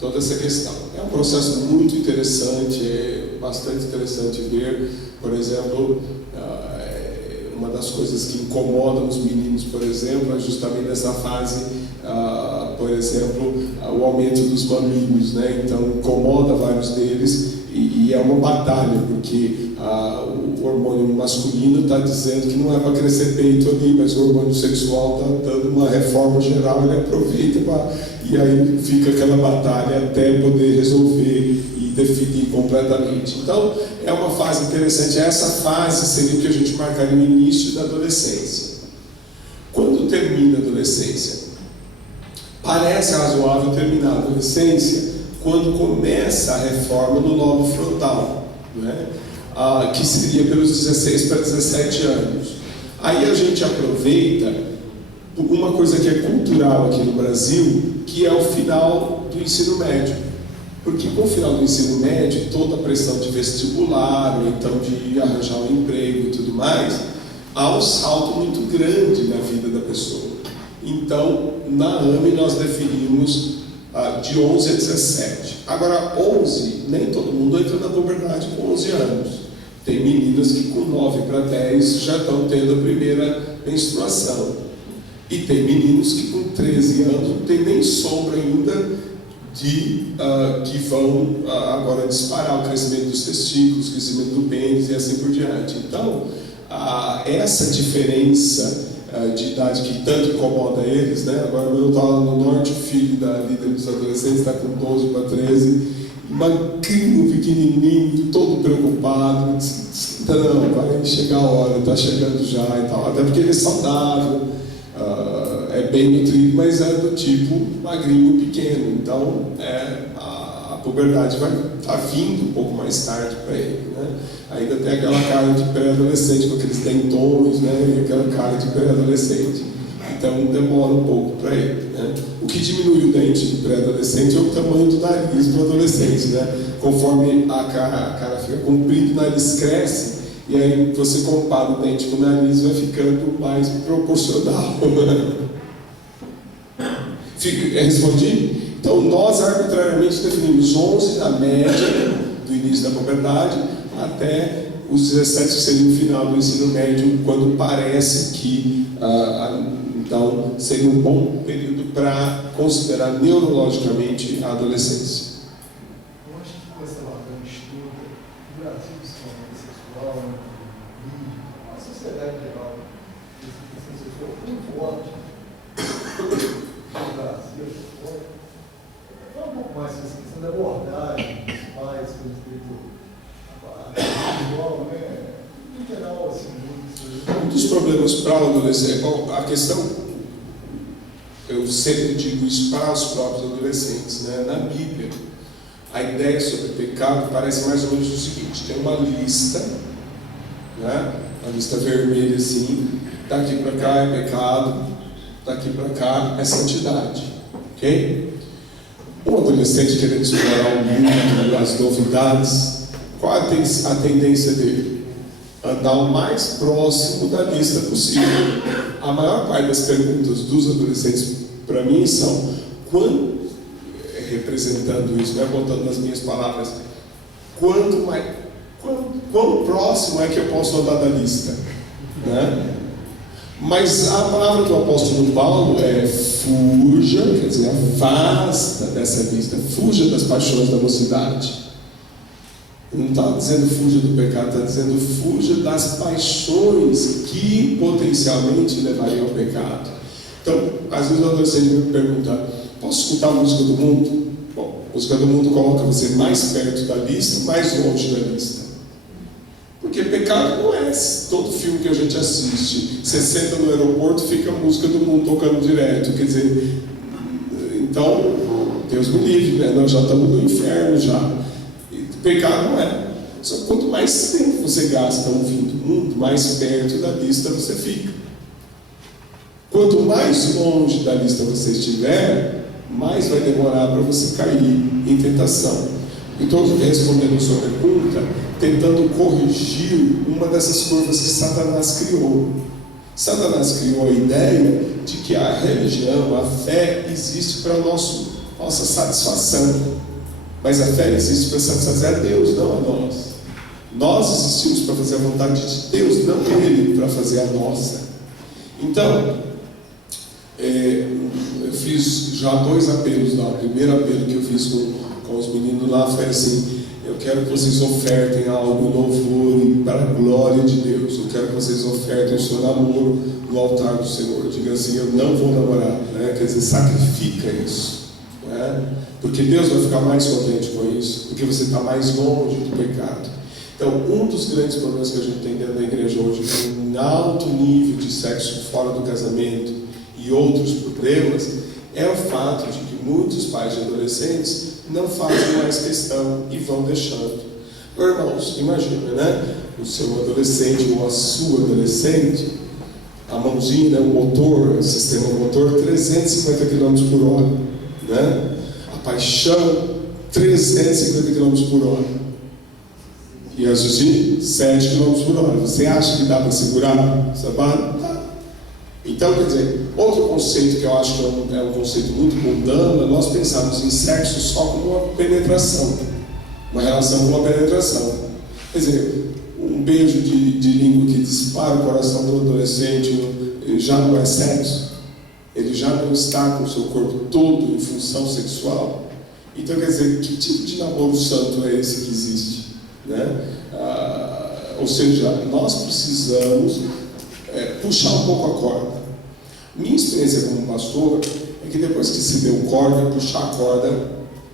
toda essa questão. É um processo muito interessante, é bastante interessante ver, por exemplo, uma das coisas que incomodam os meninos, por exemplo, é justamente nessa fase, por exemplo, o aumento dos mamilos, né? Então incomoda vários deles e é uma batalha, porque o hormônio masculino está dizendo que não é para crescer peito ali, mas o hormônio sexual está dando uma reforma geral, ele aproveita e aí fica aquela batalha até poder resolver e definir completamente. Então, é uma fase interessante. Essa fase seria o que a gente marcaria no início da adolescência. Quando termina a adolescência? Parece razoável terminar a adolescência quando começa a reforma no lobo frontal, né? Que seria pelos 16 para 17 anos. Aí a gente aproveita uma coisa que é cultural aqui no Brasil, que é o final do ensino médio. Porque com o final do ensino médio, toda a pressão de vestibular, ou então de arranjar um emprego e tudo mais, há um salto muito grande na vida da pessoa. Então, na AME nós definimos de 11 a 17. Agora, 11, nem todo mundo entra na puberdade com 11 anos. Tem meninas que com 9 para 10 já estão tendo a primeira menstruação. E tem meninos que com 13 anos não tem nem sombra ainda que vão agora disparar o crescimento dos testículos, o crescimento do pênis e assim por diante. Então, essa diferença de idade que tanto incomoda eles, né? Agora eu estou lá no norte, o filho da líder dos adolescentes está com 12 para 13, magrinho, pequenininho, todo preocupado, não, vai chegar a hora, está chegando já e tal, até porque ele é saudável, é bem nutrido, mas é do tipo magrinho, pequeno, então a puberdade vai estar vindo um pouco mais tarde para ele, né? Ainda tem aquela cara de pré-adolescente, com aqueles dentões, né? E aquela cara de pré-adolescente. Então demora um pouco para ele, né? O que diminui o dente de pré-adolescente é o tamanho do nariz do adolescente, né? Conforme a cara fica comprida, o nariz cresce, e aí você compara o dente com o nariz, vai ficando mais proporcional. Respondi? Então nós arbitrariamente definimos 11 na média do início da puberdade até os 17, que seria o final do ensino médio, quando parece que então seria um bom período para considerar neurologicamente a adolescência. Eu acho que com essa lavagem toda, o Brasil, principalmente sexual, a sociedade geral, essa questão sexual muito forte no Brasil, fala um pouco mais sobre essa questão da abordagem dos pais com respeito à sexual, né? Em geral, assim, Um dos problemas para o adolescente, a questão, eu sempre digo isso para os próprios adolescentes, né? Na Bíblia, a ideia sobre pecado parece mais ou menos o seguinte: tem uma lista, né? Uma lista vermelha assim, daqui para cá é pecado, daqui para cá é santidade, ok? Um adolescente querendo explorar o mundo, as novidades, qual a tendência dele? Andar o mais próximo da lista possível. A maior parte das perguntas dos adolescentes para mim são: representando isso, botando nas minhas palavras, quão próximo é que eu posso andar da lista? Né? Mas a palavra do apóstolo Paulo é fuja, quer dizer, afasta dessa lista, fuja das paixões da mocidade. Não está dizendo fuja do pecado, está dizendo fuja das paixões que potencialmente levariam ao pecado. Então, às vezes o adolescente me pergunta: posso escutar a música do mundo? Bom, a música do mundo coloca você mais perto da lista, mais longe da lista. Porque pecado não é todo filme que a gente assiste. Você senta no aeroporto, fica a música do mundo tocando direto. Quer dizer, então, Deus me livre, né? Nós já estamos no inferno já. Pecado não é. Só que quanto mais tempo você gasta ouvindo o mundo, mais perto da lista você fica. Quanto mais longe da lista você estiver, mais vai demorar para você cair em tentação. Então, respondendo a sua pergunta, tentando corrigir uma dessas curvas que Satanás criou. Satanás criou a ideia de que a religião, a fé, existe para nossa satisfação. Mas a fé existe para satisfazer a Deus, não a nós. Nós existimos para fazer a vontade de Deus, não Ele para fazer a nossa. Então, eu fiz já 2 apelos lá. O primeiro apelo que eu fiz com os meninos lá foi assim: eu quero que vocês ofertem algo em louvor para a glória de Deus. Eu quero que vocês ofertem o seu namoro no altar do Senhor. Diga assim: eu não vou namorar, né? Quer dizer, sacrifica isso, né? Porque Deus vai ficar mais contente com isso, porque você está mais longe do pecado. Então, um dos grandes problemas que a gente tem dentro da igreja hoje, com um alto nível de sexo fora do casamento e outros problemas, é o fato de que muitos pais de adolescentes não fazem mais questão e vão deixando. Irmãos, imagina, né? O seu adolescente ou a sua adolescente, a mãozinha, né? O motor, o sistema motor, 350 km por hora, né? A paixão, 350 km por hora. E a Suzy, 7 km por hora. Você acha que dá para segurar essa barra? Tá. Então, quer dizer, outro conceito que eu acho que é um conceito muito mundano, é nós pensarmos em sexo só como uma penetração, uma relação com uma penetração. Quer dizer, um beijo de língua que dispara o coração do adolescente já não é sexo, ele já não está com o seu corpo todo em função sexual. Então, quer dizer, que tipo de namoro santo é esse que existe? Né? Ou seja, nós precisamos puxar um pouco a corda. Minha experiência como pastor é que depois que se deu corda, puxar a corda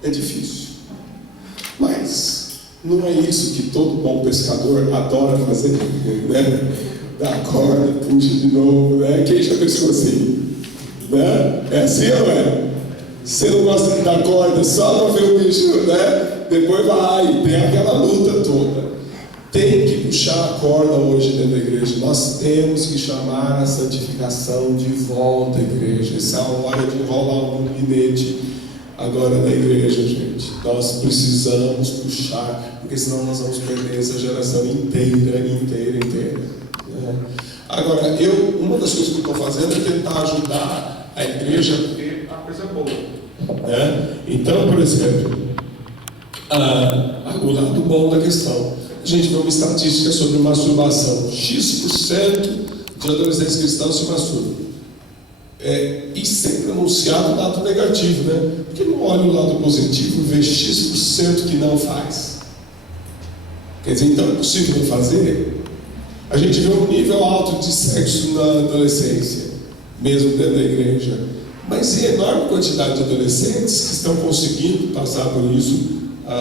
é difícil. Mas não é isso que todo bom pescador adora fazer, né? Dá a corda, puxa de novo, né? Quem já pescou assim? Né? É assim ou não é? Você não gosta de dar corda só para ver o bicho, né? Depois vai, tem aquela luta toda. Tem que puxar a corda hoje dentro da igreja. Nós temos que chamar a santificação de volta à igreja. Essa é a hora de enrolar um bilhete agora na igreja, gente. Nós precisamos puxar, porque senão nós vamos perder essa geração inteira. Né? Agora, uma das coisas que eu estou fazendo é tentar ajudar a igreja a ter a coisa boa. Né? Então, por exemplo, o lado bom da questão. A gente vê uma estatística sobre masturbação. X% de adolescentes cristãos se masturbam. E sempre anunciado o lado negativo, né? Porque não olha o lado positivo e vê X% que não faz. Quer dizer, então é possível não fazer? A gente vê um nível alto de sexo na adolescência, mesmo dentro da igreja. Mas e a enorme quantidade de adolescentes que estão conseguindo passar por isso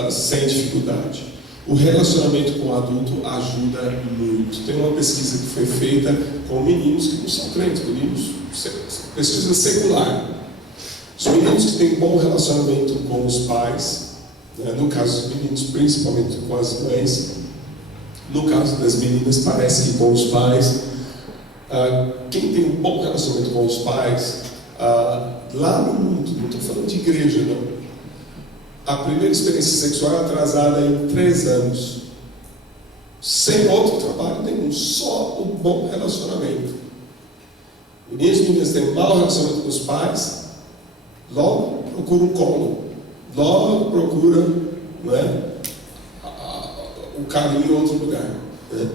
sem dificuldade. O relacionamento com o adulto ajuda muito. Tem uma pesquisa que foi feita com meninos que não são crentes, pesquisa secular. Os meninos que têm bom relacionamento com os pais, né, no caso dos meninos, principalmente com as mães, no caso das meninas, parece que com os pais, quem tem um bom relacionamento com os pais, lá no mundo, não estou falando de igreja, não. A primeira experiência sexual é atrasada em 3 anos. sem outro trabalho nenhum, só o bom relacionamento. Meninos têm um mau relacionamento com os pais, logo procura um colo, logo procura, não é, o caminho em outro lugar, né?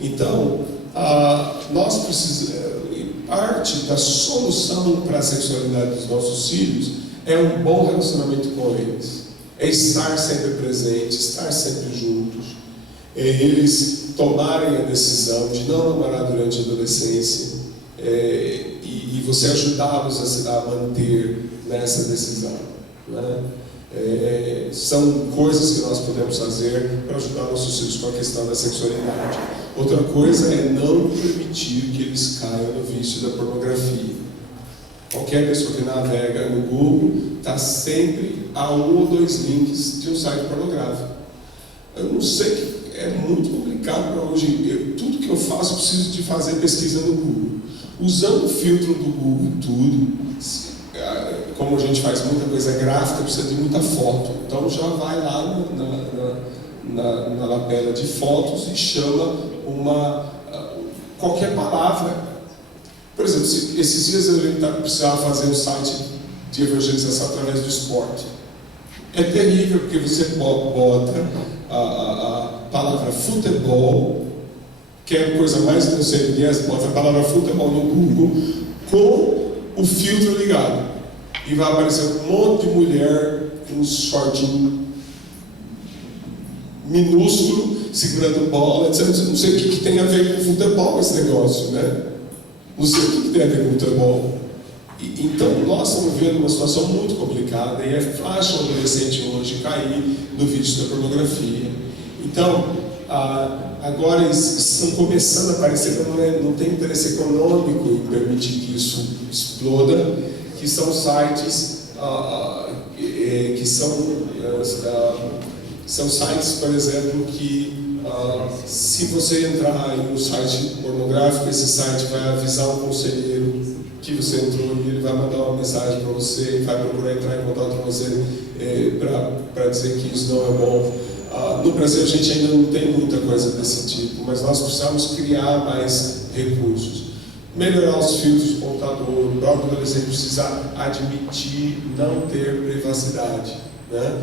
Então, nós precisamos, parte da solução para a sexualidade dos nossos filhos é um bom relacionamento com eles, é estar sempre presente, estar sempre juntos, eles tomarem a decisão de não namorar durante a adolescência, e você ajudá-los a manter nessa decisão, né? São coisas que nós podemos fazer para ajudar nossos filhos com a questão da sexualidade. Outra coisa é não permitir que eles caiam no vício da pornografia. Qualquer pessoa que navega no Google está sempre a 1 ou 2 links de um site pornográfico. Eu não sei, é muito complicado para hoje. Tudo que eu faço, eu preciso de fazer pesquisa no Google. Usando o filtro do Google, tudo. Como a gente faz muita coisa gráfica, precisa de muita foto. Então já vai lá na lapela de fotos e chama qualquer palavra. Por exemplo, esses dias a gente precisava fazer um site de evangelização através do esporte. É terrível, porque você bota a palavra futebol, que é a coisa mais que você conhece, bota a palavra futebol no Google com o filtro ligado. E vai aparecer um monte de mulher com um shortinho minúsculo, segurando bola, etc. Não sei o que tem a ver com futebol esse negócio, né? Não sei o que tem a ver com futebol. Então, nós estamos vivendo uma situação muito complicada e é fácil o adolescente hoje cair no vício da pornografia. Então, agora eles estão começando a aparecer, não tem interesse econômico em permitir que isso exploda, que são sites que são sites, por exemplo, que se você entrar em um site pornográfico, esse site vai avisar o conselheiro que você entrou e ele vai mandar uma mensagem para você, vai procurar entrar em contato com você para dizer que isso não é bom. No Brasil a gente ainda não tem muita coisa desse tipo, mas nós precisamos criar mais recursos. Melhorar os filtros do computador, o próprio adolescente precisa admitir não ter privacidade, né?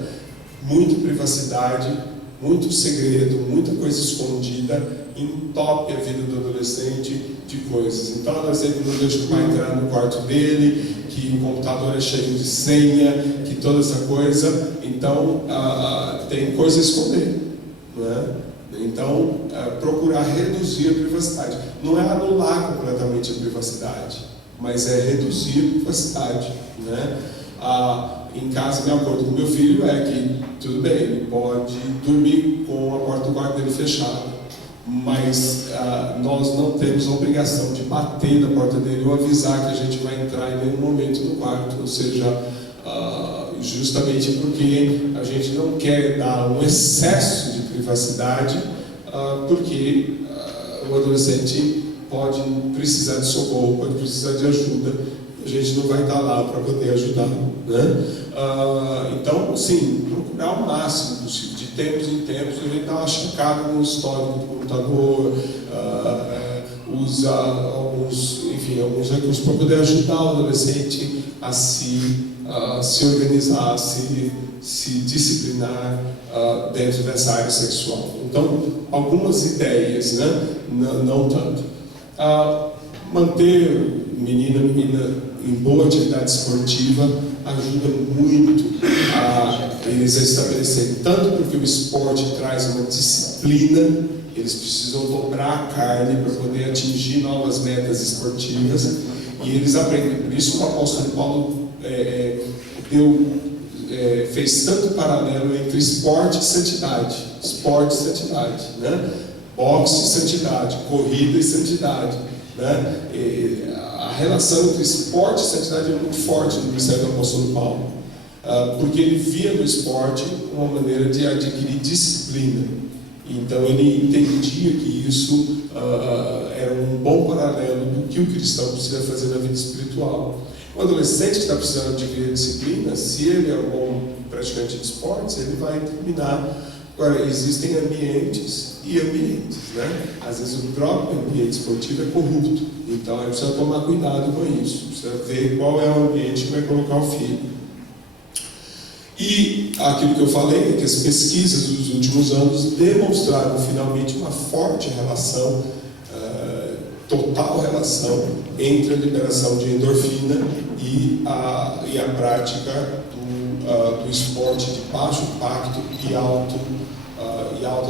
Muita privacidade, muito segredo, muita coisa escondida, entope a vida do adolescente de coisas. Então, o adolescente não deixa o pai entrar no quarto dele, que o computador é cheio de senha, que toda essa coisa. Então, tem coisa a esconder, não é? Então, procurar reduzir a privacidade. Não é anular completamente a privacidade, mas é reduzir a privacidade, né? Em casa, meu acordo com meu filho é que, tudo bem, ele pode dormir com a porta do quarto dele fechada, mas nós não temos a obrigação de bater na porta dele ou avisar que a gente vai entrar em nenhum momento no quarto, ou seja, justamente porque a gente não quer dar um excesso de privacidade, porque o adolescente pode precisar de socorro, pode precisar de ajuda, a gente não vai estar lá para poder ajudar, né? Então, sim, procurar o máximo possível, de tempos em tempos, a gente dá uma checada no histórico do computador, usa alguns recursos para poder ajudar o adolescente a se organizar, se disciplinar dentro dessa área sexual. Então, algumas ideias, né? Não tanto. Manter menina em boa atividade esportiva ajuda muito a eles a estabelecerem, tanto porque o esporte traz uma disciplina, eles precisam dobrar a carne para poder atingir novas metas esportivas, e eles aprendem. Por isso o apóstolo Paulo fez tanto paralelo entre esporte e santidade, né? Boxe e santidade, corrida e santidade, né? A relação entre esporte e santidade é muito forte no ministério do apóstolo Paulo, porque ele via no esporte uma maneira de adquirir disciplina. Então ele entendia que isso era um bom paralelo do que o cristão precisa fazer na vida espiritual. O adolescente que está precisando adquirir disciplina, se ele é um bom praticante de esportes, ele vai terminar Agora, existem ambientes e ambientes, né? Às vezes o próprio ambiente esportivo é corrupto, então aí precisa tomar cuidado com isso, precisa ver qual é o ambiente que vai colocar o filho. E aquilo que eu falei é que as pesquisas dos últimos anos demonstraram finalmente uma forte relação, total relação entre a liberação de endorfina e a prática do esporte de baixo impacto e alta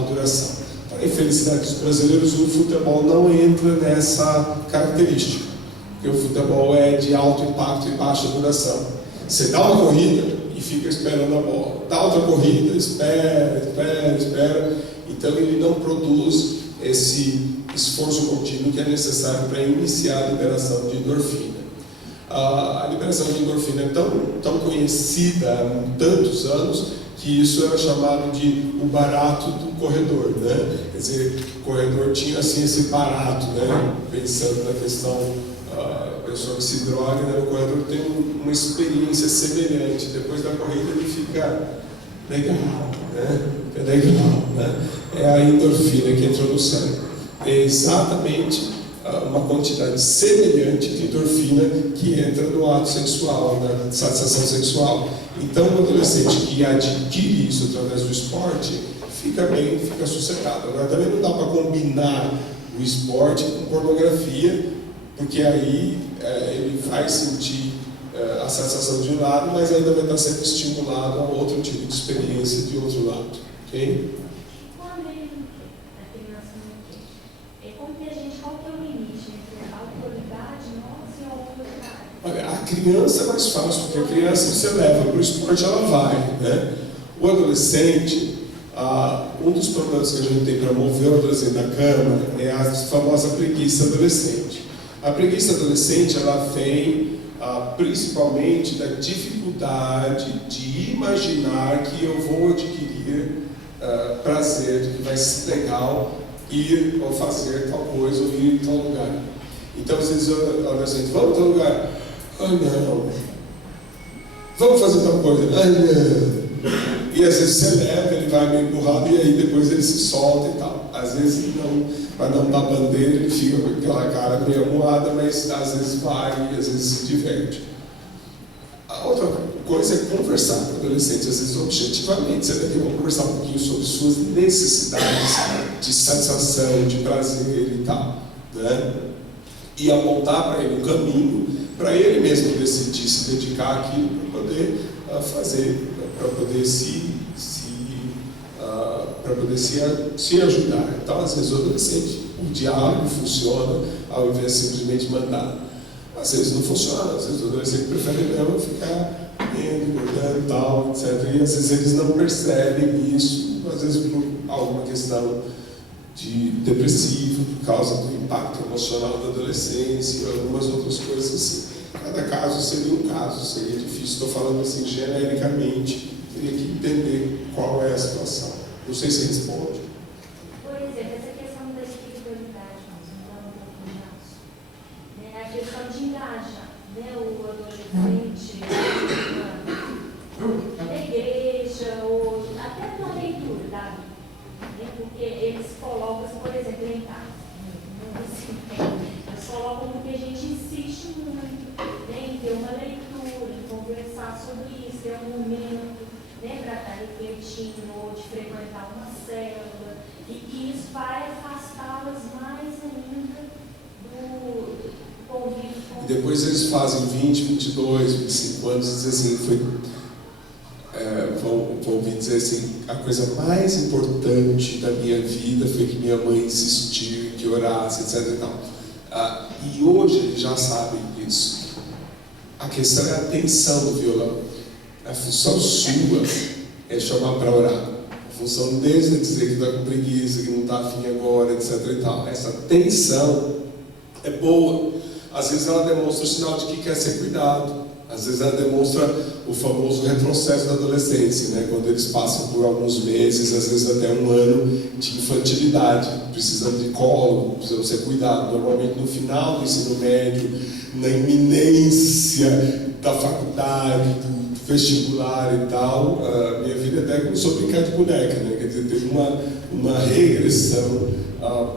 duração. Para a infelicidade dos brasileiros, o futebol não entra nessa característica, porque o futebol é de alto impacto e baixa duração. Você dá uma corrida e fica esperando a bola, dá outra corrida, espera, então ele não produz esse esforço contínuo que é necessário para iniciar a liberação de endorfina. A liberação de endorfina é tão conhecida há tantos anos que isso era chamado de o barato do corredor, né? Quer dizer, o corredor tinha assim esse barato, né? Pensando na questão, a pessoa que se droga, né? O corredor tem uma experiência semelhante. Depois da corrida ele fica legal, né? É legal, né? É a endorfina que entrou no cérebro. É exatamente uma quantidade semelhante de endorfina que entra no ato sexual, na satisfação sexual. Então, o adolescente que adquire isso através do esporte fica bem, fica sossegado. Agora, também não dá para combinar o esporte com pornografia, porque aí ele vai sentir a satisfação de um lado, mas ainda vai estar sendo estimulado a outro tipo de experiência de outro lado. Ok? Olha, a criança é mais fácil, porque a criança você leva para o esporte, ela vai, né? O adolescente, um dos problemas que a gente tem para mover o adolescente da cama é a famosa preguiça adolescente. A preguiça adolescente, ela vem principalmente da dificuldade de imaginar que eu vou adquirir prazer, que vai ser legal ir ou fazer tal coisa ou ir em tal lugar. Então, às vezes, o adolescente, vamos em tal lugar. Ah, não. Vamos fazer tal coisa. Ah, não. E às vezes você leva, ele vai meio empurrado e aí depois ele se solta e tal. Às vezes não, para não dar bandeira, ele fica com aquela cara meio amuada, mas às vezes vai e às vezes se diverte. A outra coisa é conversar com o adolescente, às vezes objetivamente. Você deve conversar um pouquinho sobre suas necessidades de satisfação, de prazer e tal, né? E apontar para ele um caminho, para ele mesmo decidir se dedicar àquilo para poder fazer, para poder se ajudar. Então, às vezes o adolescente, o diálogo funciona ao invés de simplesmente mandar. Às vezes não funciona, às vezes o adolescente prefere mesmo ficar indo, cuidando e tal, etc. E às vezes eles não percebem isso, às vezes por alguma questão de depressivo, por causa do impacto emocional da adolescência, e algumas outras coisas assim. Cada caso seria um caso, seria difícil, estou falando assim genericamente, teria que entender qual é a situação. Não sei se responde. Por exemplo, essa questão da espiritualidade, nós vamos um pouquinho disso. A questão de engajar, né? O adolescente na igreja, ou até na leitura da Bíblia. Porque eles colocam, por exemplo, em casa, eles colocam porque a gente insiste muito, em ter uma leitura, em conversar sobre isso, ter um momento, né, para estar refletindo, ou de frequentar uma célula, e que isso vai afastá-las mais ainda do convívio com... E depois eles fazem 20, 22, 25 anos e dizem assim, vou ouvir dizer assim, a coisa mais importante da minha vida foi que minha mãe insistiu que orasse, etc. E tal. E hoje eles já sabem disso. A questão é a atenção do violão. A função sua é chamar para orar. A função deles é dizer que está com preguiça, que não está afim agora, etc. E tal. Essa atenção é boa. Às vezes ela demonstra o sinal de que quer ser cuidado. Às vezes ela demonstra o famoso retrocesso da adolescência, né? Quando eles passam por alguns meses, às vezes até um ano de infantilidade, precisando de colo, precisam ser cuidados. Normalmente no final do ensino médio, na iminência da faculdade, do vestibular e tal, minha vida até começou a brincar de boneca, né? Quer dizer, teve uma regressão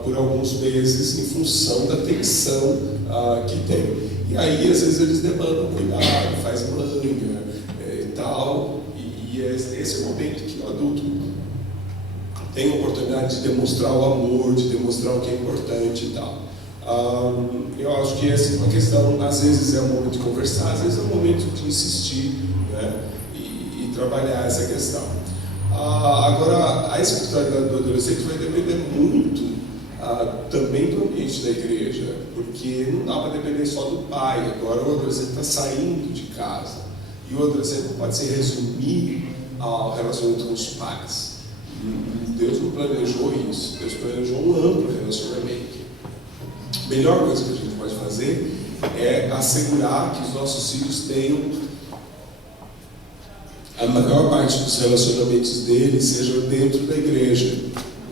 por alguns meses em função da tensão que tem. E aí, às vezes, eles demandam cuidado, faz manga e tal, e esse é o momento que o adulto tem a oportunidade de demonstrar o amor, de demonstrar o que é importante e tal. Eu acho que essa é uma questão, às vezes é um momento de conversar, às vezes é um momento de insistir, né, e trabalhar essa questão. Agora, a espiritualidade do adolescente vai depender muito também do ambiente da igreja, porque não dá para depender só do pai. Agora o adolescente está saindo de casa, e o adolescente não pode se resumir ao relacionamento com os pais. Deus não planejou isso, Deus planejou um amplo relacionamento. A melhor coisa que a gente pode fazer é assegurar que os nossos filhos tenham a maior parte dos relacionamentos deles sejam dentro da igreja,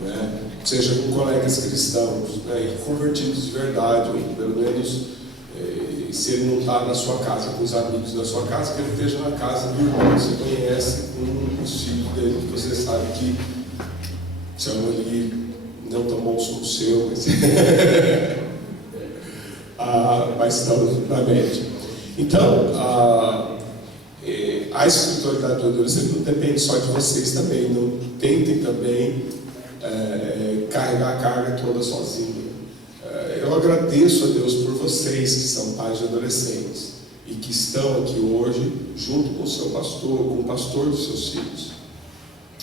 né? Seja com colegas cristãos, né? E convertidos de verdade, ou pelo menos se ele não está na sua casa, com os amigos da sua casa, que ele esteja na casa do irmão que você conhece, com os filhos dele, que você sabe que são ali não tão bons como o seu, mas estão na média. Então, a espiritualidade do adolescente não depende só de vocês também. Não tentem também carregar a carga toda sozinho. Eu agradeço a Deus por vocês que são pais de adolescentes e que estão aqui hoje junto com o seu pastor, com o pastor dos seus filhos.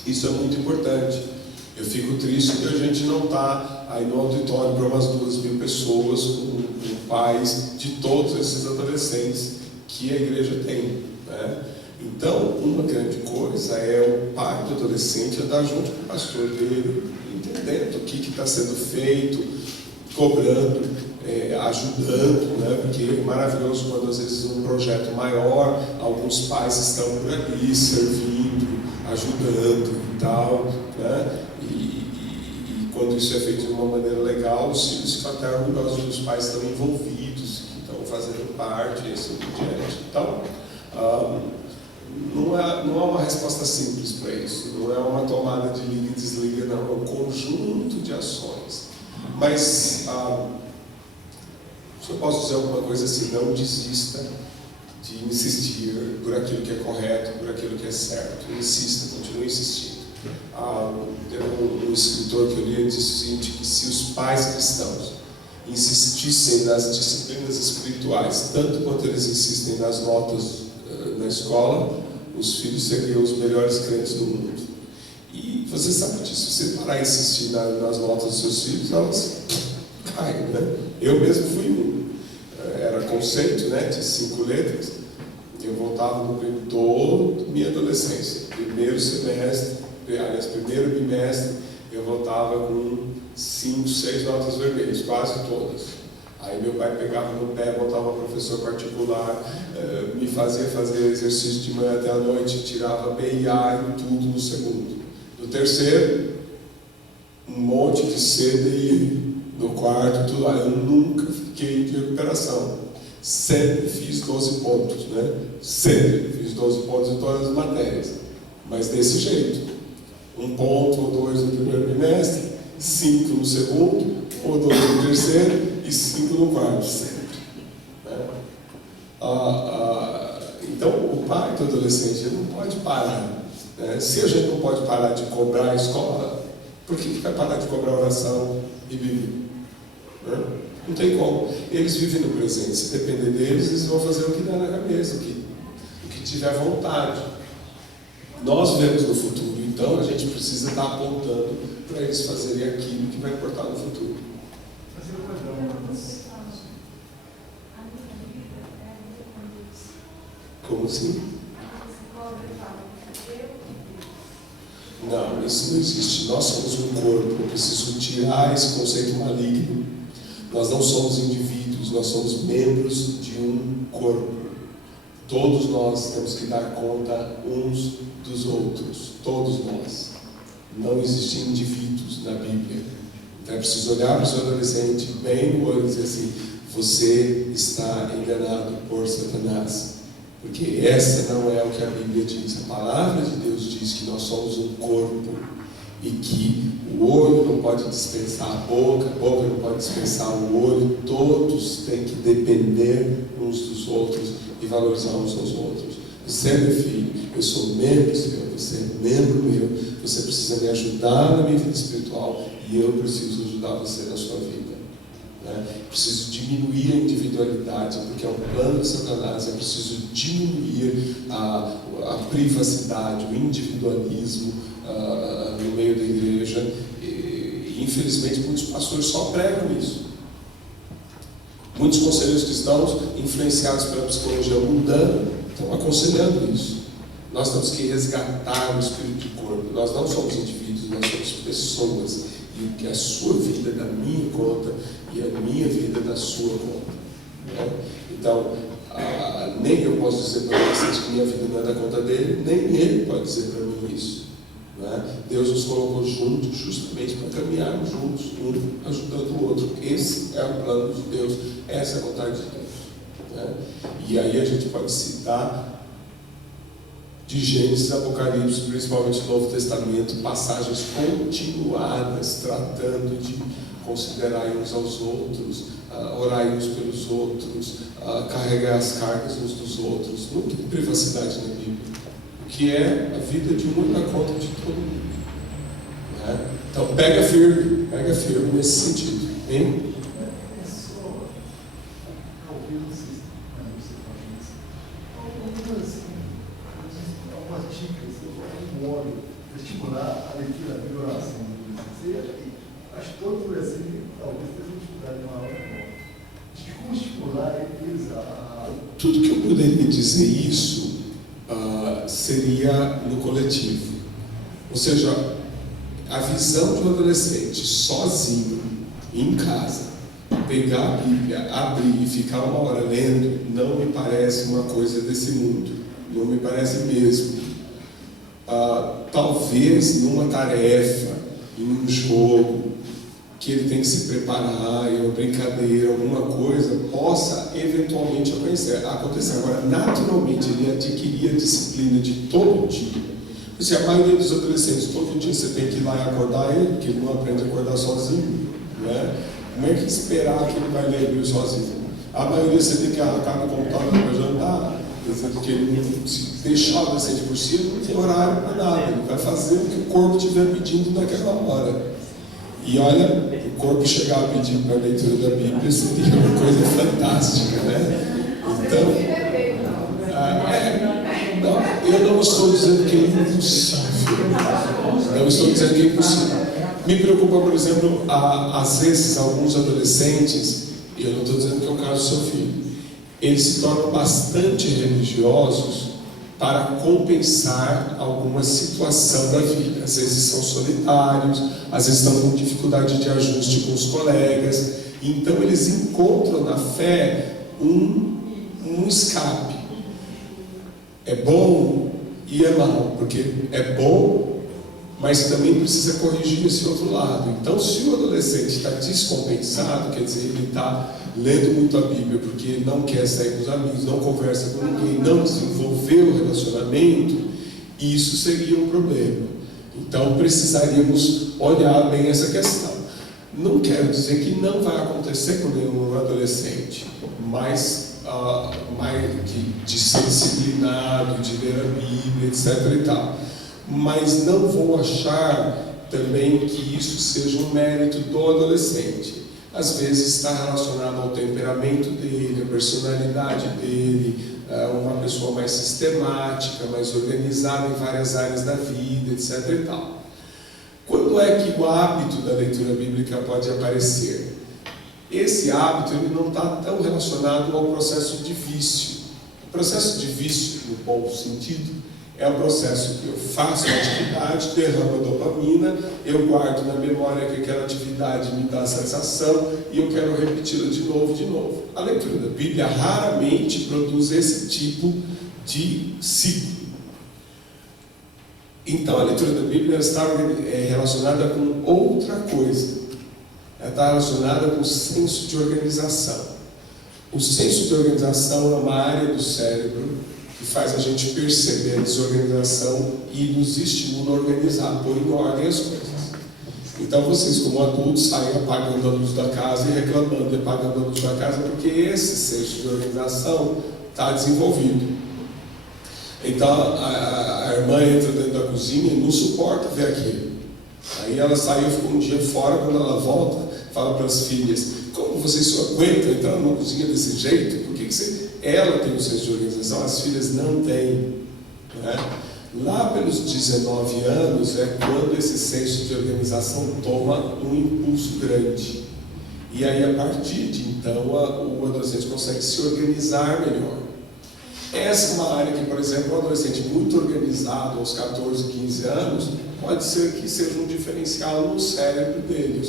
Isso é muito importante. Eu fico triste que a gente não está aí no auditório para umas 2.000 pessoas com pais de todos esses adolescentes que a igreja tem, né? Então, uma grande coisa é o pai do adolescente andar junto com o pastor dele, entendendo o que está sendo feito, cobrando, ajudando, né? Porque é maravilhoso quando às vezes um projeto maior, alguns pais estão por ali servindo, ajudando e tal, né? E quando isso é feito de uma maneira legal, os filhos ficam até orgulhosos dos pais que estão envolvidos, que estão fazendo parte, e assim por diante. Então, não é uma resposta simples para isso, não é uma tomada de liga e desliga, não, é um conjunto de ações. Mas, se eu posso dizer alguma coisa assim, não desista de insistir por aquilo que é correto, por aquilo que é certo. Insista, continue insistindo. Teve um escritor que eu li, disse o seguinte, que se os pais cristãos insistissem nas disciplinas espirituais, tanto quanto eles insistem nas notas na escola, os filhos seriam os melhores crentes do mundo. E você sabe disso, se você parar a insistir nas notas dos seus filhos, elas caem, né? Eu mesmo fui um. Era conceito, né, de 5 letras. Eu voltava no toda minha adolescência. Primeiro semestre, aliás, primeiro bimestre, eu voltava com 5, 6 notas vermelhas, quase todas. Aí meu pai pegava no pé, botava um professor particular, me fazia fazer exercício de manhã até a noite, tirava B e A em tudo no segundo. No terceiro, um monte de C, D e I. No quarto, tudo lá. Eu nunca fiquei de recuperação. Sempre fiz 12 pontos, né? Sempre fiz 12 pontos em todas as matérias. Mas desse jeito. 1 ponto ou 2 no primeiro bimestre, 5 no segundo, ou 2 no terceiro e 5 no quarto, sempre. Né? Então, o pai do adolescente ele não pode parar. Né? Se a gente não pode parar de cobrar a escola, por que vai parar de cobrar oração e Bíblia? Né? Não tem como. Eles vivem no presente. Se depender deles, eles vão fazer o que dá na cabeça, o que tiver vontade. Nós vemos no futuro, então a gente precisa estar apontando para eles fazerem aquilo que vai importar no futuro. Como assim? Não, isso não existe. Nós somos um corpo. Eu preciso tirar esse conceito maligno. Nós não somos indivíduos, nós somos membros de um corpo. Todos nós temos que dar conta uns dos outros. Todos nós. Não existem indivíduos na Bíblia. Então é preciso olhar para o seu adolescente bem no olho e dizer assim: você está enganado por Satanás. Porque essa não é o que a Bíblia diz. A palavra de Deus diz que nós somos um corpo e que o olho não pode dispensar a boca não pode dispensar o olho, todos têm que depender uns dos outros e valorizar uns aos outros. Você é meu filho, eu sou membro seu, você é membro meu, você precisa me ajudar na minha vida espiritual e eu preciso ajudar você na sua vida. Preciso diminuir a individualidade, porque é um plano de Satanás. Eu preciso diminuir a privacidade, o individualismo no meio da igreja. E infelizmente muitos pastores só pregam isso. Muitos conselheiros cristãos, influenciados pela psicologia mundana, estão aconselhando isso. Nós temos que resgatar o espírito do corpo. Nós não somos indivíduos, nós somos pessoas. E que a sua vida é da minha conta e a minha vida é da sua conta. Então, nem eu posso dizer para vocês que minha vida não é da conta dele, nem ele pode dizer para mim isso. Deus nos colocou juntos justamente para caminharmos juntos, um ajudando o outro. Esse é o plano de Deus, essa é a vontade de Deus. E aí a gente pode citar de Gênesis, Apocalipse, principalmente no Novo Testamento, passagens continuadas tratando de considerar uns aos outros, orar uns pelos outros, carregar as cargas uns dos outros. Não tem privacidade na Bíblia, que é a vida de um na conta de todo mundo. Então pega firme nesse sentido. Hein? Estimular a leitura da Bíblia, oração. Acho que todo adolescente talvez tenha dificuldade maior de como estimular eles a. Tudo que eu poderia dizer isso seria no coletivo. Ou seja, a visão de um adolescente sozinho, em casa, pegar a Bíblia, abrir e ficar uma hora lendo, não me parece uma coisa desse mundo. Não me parece mesmo. Talvez numa tarefa, em um jogo, que ele tem que se preparar, em uma brincadeira, alguma coisa, possa eventualmente acontecer. Agora, naturalmente, ele adquirir a disciplina de todo dia. Porque a maioria dos adolescentes, todo dia você tem que ir lá e acordar ele, porque ele não aprende a acordar sozinho. Como é que esperar que ele vai ler a Bíblia sozinho? A maioria você tem que arrancar no computador para jantar. Porque ele, se deixar o adolescente por si, não tem horário para nada. Ele vai fazer o que o corpo estiver pedindo naquela hora. E olha, o corpo chegar pedindo para a leitura da Bíblia seria uma coisa fantástica, Então, eu não estou dizendo que é impossível. Não estou dizendo que é impossível. Me preocupa, por exemplo, às vezes, alguns adolescentes, e eu não estou dizendo que é o caso do seu filho, eles se tornam bastante religiosos para compensar alguma situação da vida. Às vezes são solitários, às vezes estão com dificuldade de ajuste com os colegas. Então eles encontram na fé um escape. É bom e é mal, porque é bom, mas também precisa corrigir esse outro lado. Então, se o adolescente está descompensado, quer dizer, ele está lendo muito a Bíblia porque ele não quer sair com os amigos, não conversa com ninguém, não desenvolveu o relacionamento, isso seria um problema. Então precisaríamos olhar bem essa questão. Não quero dizer que não vai acontecer com nenhum adolescente, mas de ser disciplinado, de ler a Bíblia, etc. e tal. Mas não vou achar também que isso seja um mérito do adolescente. Às vezes está relacionado ao temperamento dele, à personalidade dele, uma pessoa mais sistemática, mais organizada em várias áreas da vida, etc. e tal. Quando é que o hábito da leitura bíblica pode aparecer? Esse hábito ele não está tão relacionado ao processo de vício. O processo de vício, no bom sentido, é o processo que eu faço a atividade, derramo a dopamina, eu guardo na memória que aquela atividade me dá satisfação e eu quero repeti-la de novo. A leitura da Bíblia raramente produz esse tipo de ciclo. Então a leitura da Bíblia está relacionada com outra coisa. Ela está relacionada com o senso de organização. O senso de organização é uma área do cérebro que faz a gente perceber a desorganização e nos estimula a organizar, pôr em ordem as coisas. Então vocês, como adultos, saem apagando a luz da casa e reclamando, apagando a luz da casa, porque esse senso de organização está desenvolvido. Então a irmã entra dentro da cozinha e não suporta ver aquilo. Aí ela saiu, ficou um dia fora, quando ela volta, fala para as filhas: como vocês só aguentam entrar numa cozinha desse jeito? Por que você... Ela tem um senso de organização, as filhas não têm, né? Lá pelos 19 anos é quando esse senso de organização toma um impulso grande. E aí, a partir de então, o adolescente consegue se organizar melhor. Essa é uma área que, por exemplo, um adolescente muito organizado aos 14, 15 anos, pode ser que seja um diferencial no cérebro dele, ou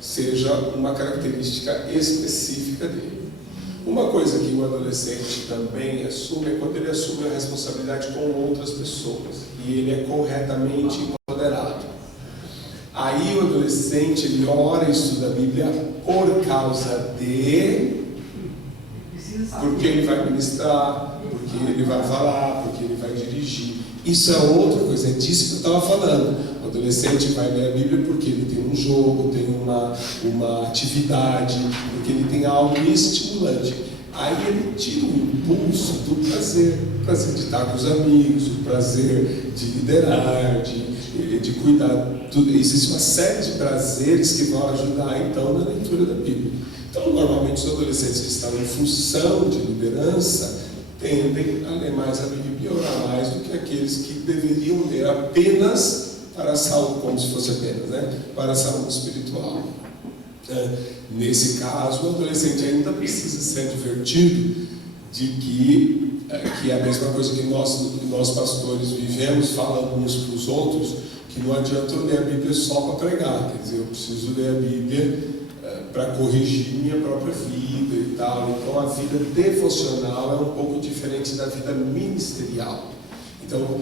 seja uma característica específica dele. Uma coisa que o adolescente também assume é quando ele assume a responsabilidade com outras pessoas e ele é corretamente empoderado. Aí o adolescente, ele ora e estuda a Bíblia por causa de... porque ele vai ministrar, porque ele vai falar, porque ele vai dirigir. Isso é outra coisa, é disso que eu estava falando. O adolescente vai ler a Bíblia porque ele tem um jogo, tem uma atividade, porque ele tem algo estimulante. Aí ele tira o impulso do prazer, o prazer de estar com os amigos, o prazer de liderar, de cuidar. Existe uma série de prazeres que vão ajudar então na leitura da Bíblia. Então, normalmente os adolescentes que estão em função de liderança tendem a ler mais a Bíblia e orar mais do que aqueles que deveriam ler apenas para a saúde, como se fosse apenas, né? Para a saúde espiritual. Nesse caso, o adolescente ainda precisa ser advertido de que é a mesma coisa que nós pastores vivemos falando uns para os outros, que não adianta eu ler a Bíblia só para pregar, quer dizer, eu preciso ler a Bíblia para corrigir minha própria vida e tal. Então a vida devocional é um pouco diferente da vida ministerial. Então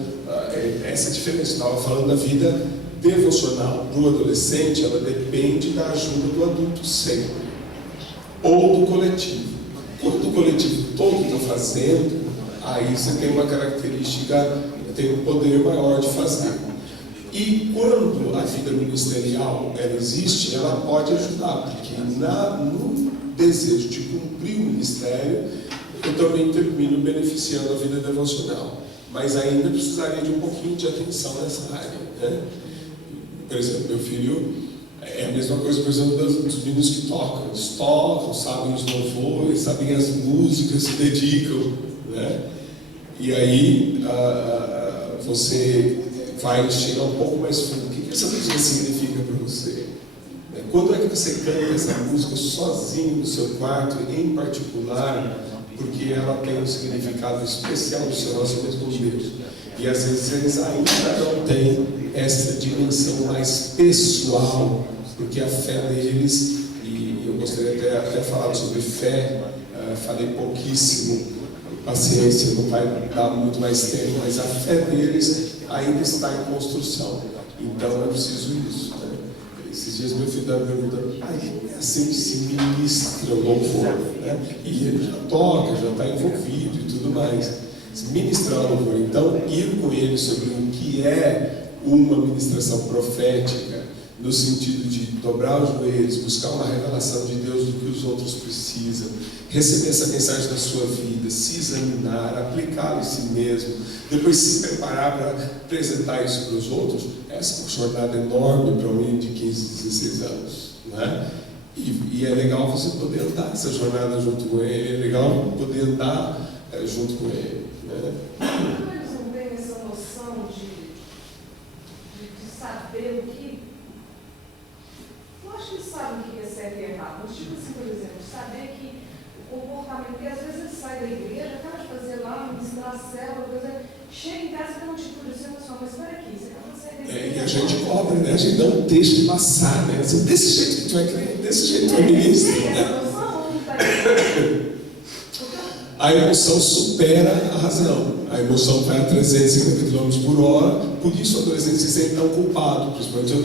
essa diferença, eu estava falando da vida devocional do adolescente, ela depende da ajuda do adulto sempre, ou do coletivo. Quando o coletivo todo está fazendo, aí você tem uma característica, tem um poder maior de fazer. E quando a vida ministerial ela existe, ela pode ajudar, porque no desejo de cumprir o ministério, eu também termino beneficiando a vida devocional. Mas ainda precisaria de um pouquinho de atenção nessa área, né? Por exemplo, meu filho é a mesma coisa, por exemplo, dos meninos que tocam. Eles tocam, sabem os louvores, sabem as músicas, se dedicam, né? E aí você vai chegar um pouco mais fundo. O que essa música significa para você? Quando é que você canta essa música sozinho no seu quarto, em particular, porque ela tem um significado especial no seu relacionamento com Deus? E às vezes eles ainda não têm essa dimensão mais pessoal, porque a fé deles, e eu gostaria até falar sobre fé, falei pouquíssimo, paciência, não vai dar muito mais tempo, mas a fé deles ainda está em construção. Então é preciso isso, né? Esses dias meu filho estava me perguntando: é assim que se ministra o louvor, né? E ele já toca, já está envolvido e tudo mais. Ministrar o louvor, então ir com ele sobre o que é uma ministração profética, no sentido de dobrar os joelhos, buscar uma revelação de Deus do que os outros precisam, receber essa mensagem da sua vida, se examinar, aplicá-la em si mesmo, depois se preparar para apresentar isso para os outros. Essa é uma jornada enorme para um menino de 15, 16 anos, não é? E é legal você poder andar essa jornada junto com ele, é legal poder andar junto com ele, né? Eles não têm essa noção de saber o que... Eu acho que eles sabem o que é certo e errado, mas tipo assim, por exemplo, saber que o comportamento, porque às vezes eles saem da igreja, acaba de fazer lá, ministrar a célula, chega em casa e tem uma atitude assim, pessoal, mas espera aqui, você acaba de sair da igreja. E a gente cobra, né? A gente não deixa de passar, né? Assim, desse jeito que tu vai crer, desse jeito que tu vai ministrar, né? A emoção supera a razão. A emoção vai a 350 km por hora, por isso o adolescente se sente tão culpado, principalmente